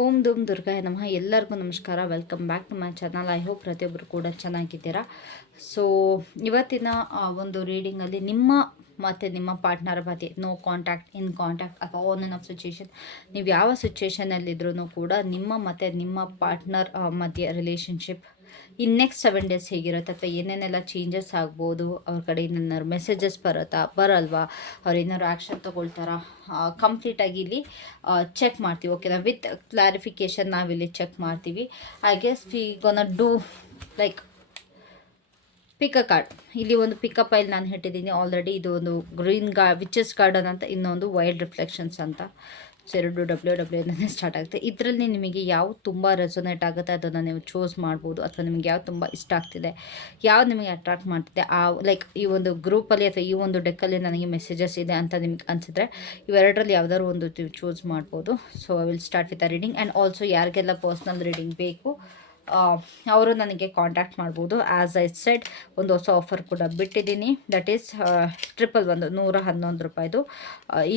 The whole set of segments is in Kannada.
ಓಂ ಧೂಮ್ ದುರ್ಗಾಯ ನಮಃ. ಎಲ್ಲರಿಗೂ ನಮಸ್ಕಾರ. Welcome back to my channel. I hope ಪ್ರತಿಯೊಬ್ಬರು ಕೂಡ ಚೆನ್ನಾಗಿದ್ದೀರಾ. ಸೊ ಇವತ್ತಿನ ಒಂದು ರೀಡಿಂಗಲ್ಲಿ ನಿಮ್ಮ ಮತ್ತು ನಿಮ್ಮ ಪಾರ್ಟ್ನರ್ ಮಧ್ಯೆ ನೋ ಕಾಂಟ್ಯಾಕ್ಟ್, ಇನ್ ಕಾಂಟ್ಯಾಕ್ಟ್ ಅಥವಾ ಆನ್ ಆ್ಯಂಡ್ ಆಫ್ ಸಿಚುವೇಶನ್, ನೀವು ಯಾವ ಸಿಚುವೇಶನಲ್ಲಿದ್ರೂ ಕೂಡ ನಿಮ್ಮ ಮತ್ತು ನಿಮ್ಮ ಪಾರ್ಟ್ನರ್ ಮಧ್ಯೆ ರಿಲೇಷನ್ಶಿಪ್ ಇನ್ ನೆಕ್ಸ್ಟ್ 7 ಡೇಸ್ ಹೇಗಿರುತ್ತೆ, ಅಥವಾ ಏನೇನೆಲ್ಲ ಚೇಂಜಸ್ ಆಗ್ಬೋದು, ಅವ್ರ ಕಡೆ ಏನಾರು ಮೆಸೇಜಸ್ ಬರಲ್ವಾ, ಅವ್ರು ಏನಾದ್ರು ಆ್ಯಕ್ಷನ್ ತೊಗೊಳ್ತಾರಾ, ಕಂಪ್ಲೀಟಾಗಿ ಇಲ್ಲಿ ಚೆಕ್ ಮಾಡ್ತೀವಿ. ಓಕೆನಾ, ವಿತ್ ಕ್ಲಾರಿಫಿಕೇಷನ್ ನಾವಿಲ್ಲಿ ಚೆಕ್ ಮಾಡ್ತೀವಿ. I guess we gonna do like pick a card. ಇಲ್ಲಿ ಒಂದು ಪಿಕಪ್ ಫೈಲ್ ನಾನು ಇಟ್ಟಿದ್ದೀನಿ ಆಲ್ರೆಡಿ. ಇದು ಒಂದು ಗ್ರೀನ್ ವಿಚಸ್ ಗಾರ್ಡನ್ ಅಂತ, ಇನ್ನೊಂದು ವೈಲ್ಡ್ ರಿಫ್ಲೆಕ್ಷನ್ಸ್ ಅಂತ. ಸೊ ಎರಡು ಡಬ್ಲ್ಯೂ ಸ್ಟಾರ್ಟ್ ಆಗುತ್ತೆ. ಇದರಲ್ಲಿ ನಿಮಗೆ ಯಾವ್ದು ತುಂಬ ರೆಸೊನೇಟ್ ಆಗುತ್ತೆ ಅದನ್ನು ನೀವು ಚೂಸ್ ಮಾಡ್ಬೋದು, ಅಥವಾ ನಿಮಗೆ ಯಾವ್ದು ತುಂಬ ಇಷ್ಟ ಆಗ್ತಿದೆ, ಯಾವ್ದು ನಿಮಗೆ ಅಟ್ರಾಕ್ಟ್ ಮಾಡ್ತಿದೆ, ಲೈಕ್ ಈ ಒಂದು ಗ್ರೂಪಲ್ಲಿ ಅಥವಾ ಈ ಒಂದು ಡೆಕ್ಕಲ್ಲಿ ನನಗೆ ಮೆಸೇಜಸ್ ಇದೆ ಅಂತ ನಿಮ್ಗೆ ಅನಿಸಿದ್ರೆ ಇವೆರಡರಲ್ಲಿ ಯಾವ್ದಾದ್ರು ಒಂದು ನೀವು ಚೂಸ್ ಮಾಡ್ಬೋದು. So I will start with a reading. And also ಯಾರಿಗೆಲ್ಲ ಪರ್ಸ್ನಲ್ ರೀಡಿಂಗ್ ಬೇಕು ಅವರು ನನಗೆ ಕಾಂಟ್ಯಾಕ್ಟ್ ಮಾಡ್ಬೋದು. ಆ್ಯಸ್ ಐ ಸೆಡ್, ಒಂದು ಹೊಸ ಆಫರ್ ಕೂಡ ಬಿಟ್ಟಿದ್ದೀನಿ. ದಟ್ ಈಸ್ 111 ರೂಪಾಯಿದು.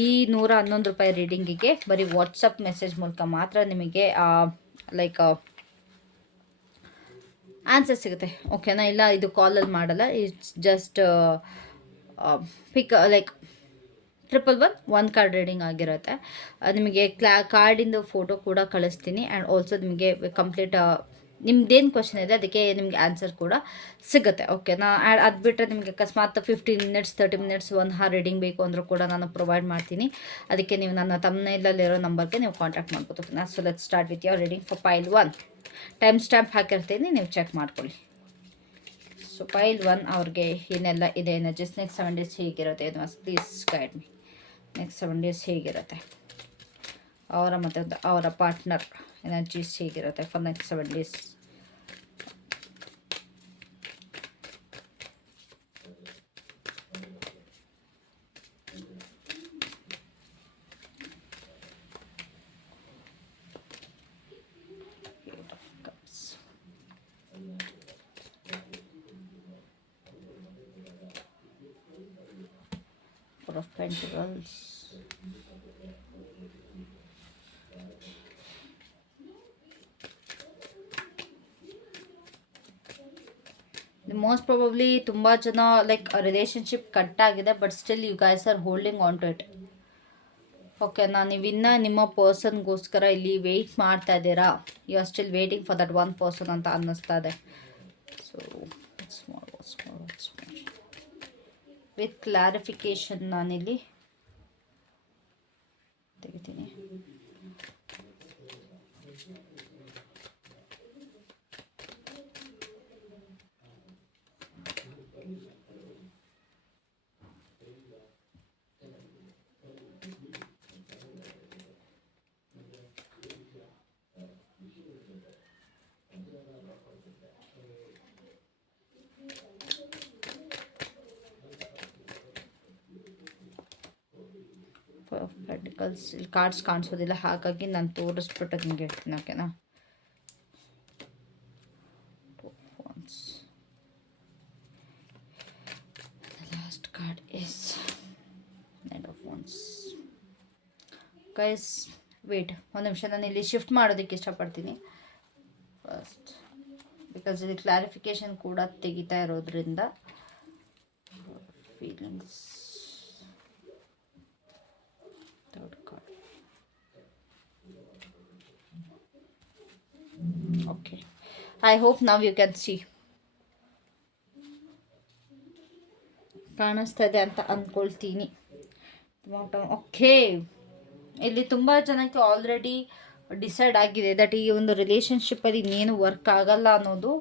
ಈ 111 ರೂಪಾಯಿ ರೀಡಿಂಗಿಗೆ ಬರೀ ವಾಟ್ಸಪ್ ಮೆಸೇಜ್ ಮೂಲಕ ಮಾತ್ರ ನಿಮಗೆ ಲೈಕ್ ಆನ್ಸರ್ ಸಿಗುತ್ತೆ. ಓಕೆನಾ, ಇಲ್ಲ ಇದು ಕಾಲಲ್ಲಿ ಮಾಡಲ್ಲ. It's just like 111 card reading ಆಗಿರುತ್ತೆ. ನಿಮಗೆ ಕಾರ್ಡಿಂದು ಫೋಟೋ ಕೂಡ ಕಳಿಸ್ತೀನಿ. ಆ್ಯಂಡ್ ಆಲ್ಸೋ ನಿಮಗೆ ಕಂಪ್ಲೀಟ್ ನಿಮ್ದೇನು ಕ್ವಶನ್ ಇದೆ ಅದಕ್ಕೆ ನಿಮಗೆ ಆನ್ಸರ್ ಕೂಡ ಸಿಗುತ್ತೆ. ಓಕೆನಾ, ಅದು ಬಿಟ್ಟರೆ ನಿಮಗೆ ಅಕಸ್ಮಾತ್ 15 ಮಿನಿಟ್ಸ್ 30 ಮಿನಿಟ್ಸ್ 1 ಅವರ್ ರೀಡಿಂಗ್ ಬೇಕು ಅಂದರೂ ಕೂಡ ನಾನು ಪ್ರೊವೈಡ್ ಮಾಡ್ತೀನಿ. ಅದಕ್ಕೆ ನೀವು ನನ್ನ ತಮ್ಮನೇಲಲ್ಲಿರೋ ನಂಬರ್ಗೆ ನೀವು ಕಾಂಟ್ಯಾಕ್ಟ್ ಮಾಡ್ಬೋದು. ಓಕೆನಾ, so let's start with your reading for pile 1. Time stamp ಹಾಕಿರ್ತೀನಿ, ನೀವು ಚೆಕ್ ಮಾಡ್ಕೊಳ್ಳಿ. ಸೊ ಪೈಲ್ 1 ಅವ್ರಿಗೆ ಏನೆಲ್ಲ ಇದೆ ಎನರ್ಜೀಸ್, ನೆಕ್ಸ್ಟ್ 7 ಡೇಸ್ ಹೇಗಿರುತ್ತೆ universe please guide me. Next 7 days ಹೇಗಿರುತ್ತೆ ಅವರ ಮತ್ತು ಅವರ ಪಾರ್ಟ್ನರ್ ಎನರ್ಜೀಸ್ ಹೇಗಿರುತ್ತೆ for next 7 days. Four of Pentacles. Most probably ತುಂಬ ಜನ ಲೈಕ್ ರಿಲೇಷನ್ಶಿಪ್ ಕಟ್ ಆಗಿದೆ, but still you guys are holding on to it. ಓಕೆನಾ, ನೀವಿನ್ನ ನಿಮ್ಮ ಪರ್ಸನ್ಗೋಸ್ಕರ ಇಲ್ಲಿ ವೆಯ್ಟ್ ಮಾಡ್ತಾ ಇದ್ದೀರಾ. You are still waiting for that one person ಅಂತ ಅನ್ನಿಸ್ತಾ ಇದೆ. ಸೊ ವಿತ್ ಕ್ಲಾರಿಫಿಕೇಶನ್ ನಾನಿಲ್ಲಿ ತೆಗಿತೀನಿ. ಪೆಂಟಿಕಲ್ಸ್ ಇಲ್ಲಿ ಕಾರ್ಡ್ಸ್ ಕಾಣಿಸೋದಿಲ್ಲ, ಹಾಗಾಗಿ ನಾನು ತೋರಿಸ್ಬಿಟ್ಟು ನಿಮಗೆ ಹೇಳ್ತೀನಿ. ಓಕೆನಾ, last card is knight of wands. Guys wait ಒಂದು ನಿಮಿಷ, ನಾನು ಇಲ್ಲಿ ಶಿಫ್ಟ್ ಮಾಡೋದಕ್ಕೆ ಇಷ್ಟಪಡ್ತೀನಿ ಫಸ್ಟ್, ಬಿಕಾಸ್ ಇಲ್ಲಿ ಕ್ಲಾರಿಫಿಕೇಶನ್ ಕೂಡ ತೆಗಿತಾ ಇರೋದ್ರಿಂದ. Feelings third card. Okay, I hope now you can see. ಕಾಣಿಸ್ತಾ ಇದೆ ಅಂತ ಅಂದ್ಕೊಳ್ತೀನಿ. ಓಕೆ, ಇಲ್ಲಿ ತುಂಬ ಜನಕ್ಕೆ ಆಲ್ರೆಡಿ ಡಿಸೈಡ್ ಆಗಿದೆ ದಟ್ ಈ ಒಂದು ರಿಲೇಷನ್ಶಿಪ್ಪಲ್ಲಿ ಇನ್ನೇನು ವರ್ಕ್ ಆಗಲ್ಲ ಅನ್ನೋದು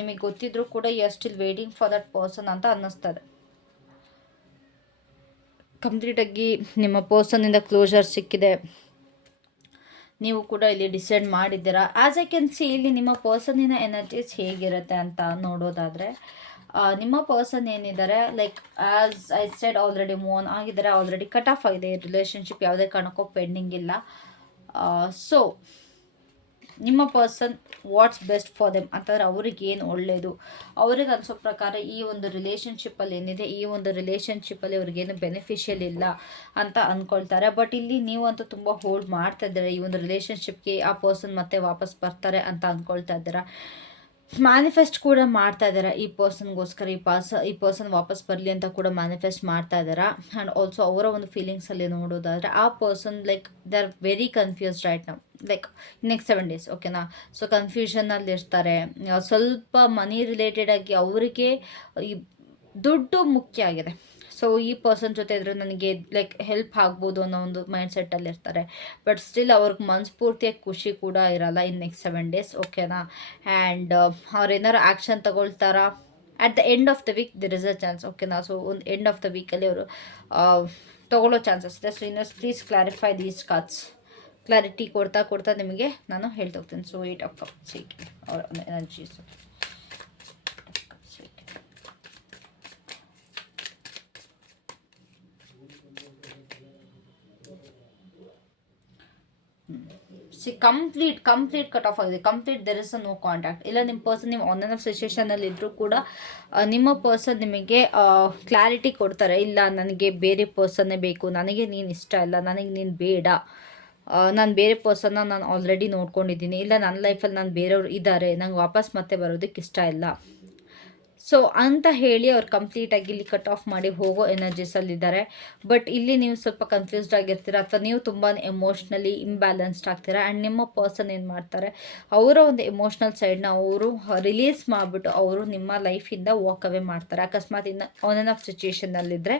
ನಿಮಗೆ ಗೊತ್ತಿದ್ರೂ ಕೂಡ you are still waiting for that person ಅಂತ ಅನ್ನಿಸ್ತದೆ. ಕಂಪ್ಲೀಟಾಗಿ ನಿಮ್ಮ ಪರ್ಸನ್ನಿಂದ ಕ್ಲೋಜರ್ ಸಿಕ್ಕಿದೆ, ನೀವು ಕೂಡ ಇಲ್ಲಿ ಡಿಸೈಡ್ ಮಾಡಿದ್ದೀರಾ. ಆ್ಯಸ್ ಐ ಕ್ಯಾನ್ ಸಿ ಇಲ್ಲಿ ನಿಮ್ಮ ಪರ್ಸನ್ನಿನ ಎನರ್ಜೀಸ್ ಹೇಗಿರುತ್ತೆ ಅಂತ ನೋಡೋದಾದರೆ, ನಿಮ್ಮ ಪರ್ಸನ್ ಏನಿದ್ದಾರೆ like as I said already move on ಆಗಿದ್ದಾರೆ, ಆಲ್ರೆಡಿ ಕಟ್ ಆಫ್ ಆಗಿದೆ ರಿಲೇಷನ್ಶಿಪ್, ಯಾವುದೇ ಕಾರಣಕ್ಕೂ ಪೆಂಡಿಂಗ್ ಇಲ್ಲ. ಸೊ ನಿಮ್ಮ person what's best for them ಅಂತಂದರೆ ಅವ್ರಿಗೆ ಏನು ಒಳ್ಳೆಯದು, ಅವ್ರಿಗೆ ಅನಿಸೋ ಪ್ರಕಾರ ಈ ಒಂದು ರಿಲೇಷನ್ಶಿಪ್ಪಲ್ಲಿ ಏನಿದೆ, ಈ ಒಂದು ರಿಲೇಷನ್ಶಿಪ್ಪಲ್ಲಿ ಅವ್ರಿಗೇನು ಬೆನಿಫಿಷಿಯಲ್ ಇಲ್ಲ ಅಂತ ಅಂದ್ಕೊಳ್ತಾರೆ. ಬಟ್ ಇಲ್ಲಿ ನೀವಂತೂ ತುಂಬ ಹೋಲ್ಡ್ ಮಾಡ್ತಾ ಇದ್ದೀರಾ ಈ ಒಂದು ರಿಲೇಷನ್ಶಿಪ್ಗೆ. ಆ ಪರ್ಸನ್ ಮತ್ತೆ ವಾಪಸ್ ಬರ್ತಾರೆ ಅಂತ ಅಂದ್ಕೊಳ್ತಾ ಇದ್ದೀರಾ. ಮ್ಯಾನಿಫೆಸ್ಟ್ ಕೂಡ ಮಾಡ್ತಾ ಇದ್ದಾರೆ ಈ ಪರ್ಸನ್ಗೋಸ್ಕರ. ಈ ಪರ್ಸನ್ ವಾಪಸ್ ಬರಲಿ ಅಂತ ಕೂಡ ಮ್ಯಾನಿಫೆಸ್ಟ್ ಮಾಡ್ತಾ ಇದ್ದಾರೆ. ಆ್ಯಂಡ್ ಆಲ್ಸೋ ಅವರ ಒಂದು ಫೀಲಿಂಗ್ಸಲ್ಲಿ ನೋಡೋದಾದರೆ ಆ person like they are very confused right ನಾವು, ಲೈಕ್ ನೆಕ್ಸ್ಟ್ 7 days, ಓಕೆನಾ. ಸೊ ಕನ್ಫ್ಯೂಷನಲ್ಲಿ ಇರ್ತಾರೆ. ಸ್ವಲ್ಪ ಮನಿ ರಿಲೇಟೆಡ್ ಆಗಿ ಅವರಿಗೆ ಈ ದುಡ್ಡು ಮುಖ್ಯ ಆಗಿದೆ. ಸೊ ಈ ಪರ್ಸನ್ ಜೊತೆ ಇದ್ರೆ ನನಗೆ ಲೈಕ್ ಹೆಲ್ಪ್ ಆಗ್ಬೋದು ಅನ್ನೋ ಒಂದು ಮೈಂಡ್ ಸೆಟ್ಟಲ್ಲಿ ಇರ್ತಾರೆ. ಬಟ್ ಸ್ಟಿಲ್ ಅವ್ರಿಗೆ ಮನಸ್ಫೂರ್ತಿಯಾಗಿ ಖುಷಿ ಕೂಡ ಇರಲ್ಲ ಇನ್ ನೆಕ್ಸ್ಟ್ 7 days, ಓಕೆನಾ. ಆ್ಯಂಡ್ ಅವ್ರೇನಾರು ಆ್ಯಕ್ಷನ್ ತಗೊಳ್ತಾರಾ at the end of the week there is a chance, ಓಕೆನಾ. ಸೊ ಒಂದು ಎಂಡ್ ಆಫ್ ದ ವೀಕಲ್ಲಿ ಅವರು ತೊಗೊಳ್ಳೋ ಚಾನ್ಸಸ್ ಇದೆ. ಸೊ ಇನ್ನೊಂದು please clarify these cards. Clarity ಕೊಡ್ತಾ ನಿಮಗೆ ನಾನು ಹೇಳ್ತಾ ಹೋಗ್ತೀನಿ. ಸೊ 8 of Cups ಅವರ ಎನರ್ಜೀಸ್. ಕಂಪ್ಲೀಟ್ ಕಟ್ ಆಫ್ ಆಗಿದೆ. Complete there is a no contact. ಇಲ್ಲ ನಿಮ್ಮ ಪರ್ಸನ್ ನೀವು ಆನ್ ಆ್ಯಂಡ್ ಆಫ್ ಸಿಚುವೇಷನಲ್ಲಿ ಇದ್ದರೂ ಕೂಡ ನಿಮ್ಮ ಪರ್ಸನ್ ನಿಮಗೆ ಕ್ಲಾರಿಟಿ ಕೊಡ್ತಾರೆ. ಇಲ್ಲ ನನಗೆ ಬೇರೆ ಪರ್ಸನ್ನೇ ಬೇಕು, ನನಗೆ ನೀನು ಇಷ್ಟ ಇಲ್ಲ, ನನಗೆ ನೀನು ಬೇಡ, ನಾನು ಬೇರೆ ಪರ್ಸನ್ನ ನಾನು ಆಲ್ರೆಡಿ ನೋಡ್ಕೊಂಡಿದ್ದೀನಿ, ಇಲ್ಲ ನನ್ನ ಲೈಫಲ್ಲಿ ನಾನು ಬೇರೆಯವ್ರು ಇದ್ದಾರೆ, ನಂಗೆ ವಾಪಸ್ ಮತ್ತೆ ಬರೋದಕ್ಕೆ ಇಷ್ಟ ಇಲ್ಲ. ಸೊ ಅಂತ ಹೇಳಿ ಅವ್ರು ಕಂಪ್ಲೀಟಾಗಿ ಇಲ್ಲಿ ಕಟ್ ಆಫ್ ಮಾಡಿ ಹೋಗೋ ಎನರ್ಜೀಸಲ್ಲಿದ್ದಾರೆ. ಬಟ್ ಇಲ್ಲಿ ನೀವು ಸ್ವಲ್ಪ ಕನ್ಫ್ಯೂಸ್ಡ್ ಆಗಿರ್ತೀರ, ಅಥವಾ ನೀವು ತುಂಬಾ ಎಮೋಷ್ನಲಿ ಇಂಬ್ಯಾಲೆನ್ಸ್ಡ್ ಆಗ್ತೀರಾ. ಆ್ಯಂಡ್ ನಿಮ್ಮ ಪರ್ಸನ್ ಏನು ಮಾಡ್ತಾರೆ, ಅವರ ಒಂದು ಎಮೋಷ್ನಲ್ ಸೈಡ್ನ ಅವರು ರಿಲೀಸ್ ಮಾಡಿಬಿಟ್ಟು ಅವರು ನಿಮ್ಮ ಲೈಫಿಂದ ವಾಕ್ ಅವೇ ಮಾಡ್ತಾರೆ. ಅಕಸ್ಮಾತ್ ಇನ್ನು ಆನ್ ಆ್ಯಂಡ್ ಆಫ್ ಸಿಚುಯೇಷನಲ್ಲಿದ್ದರೆ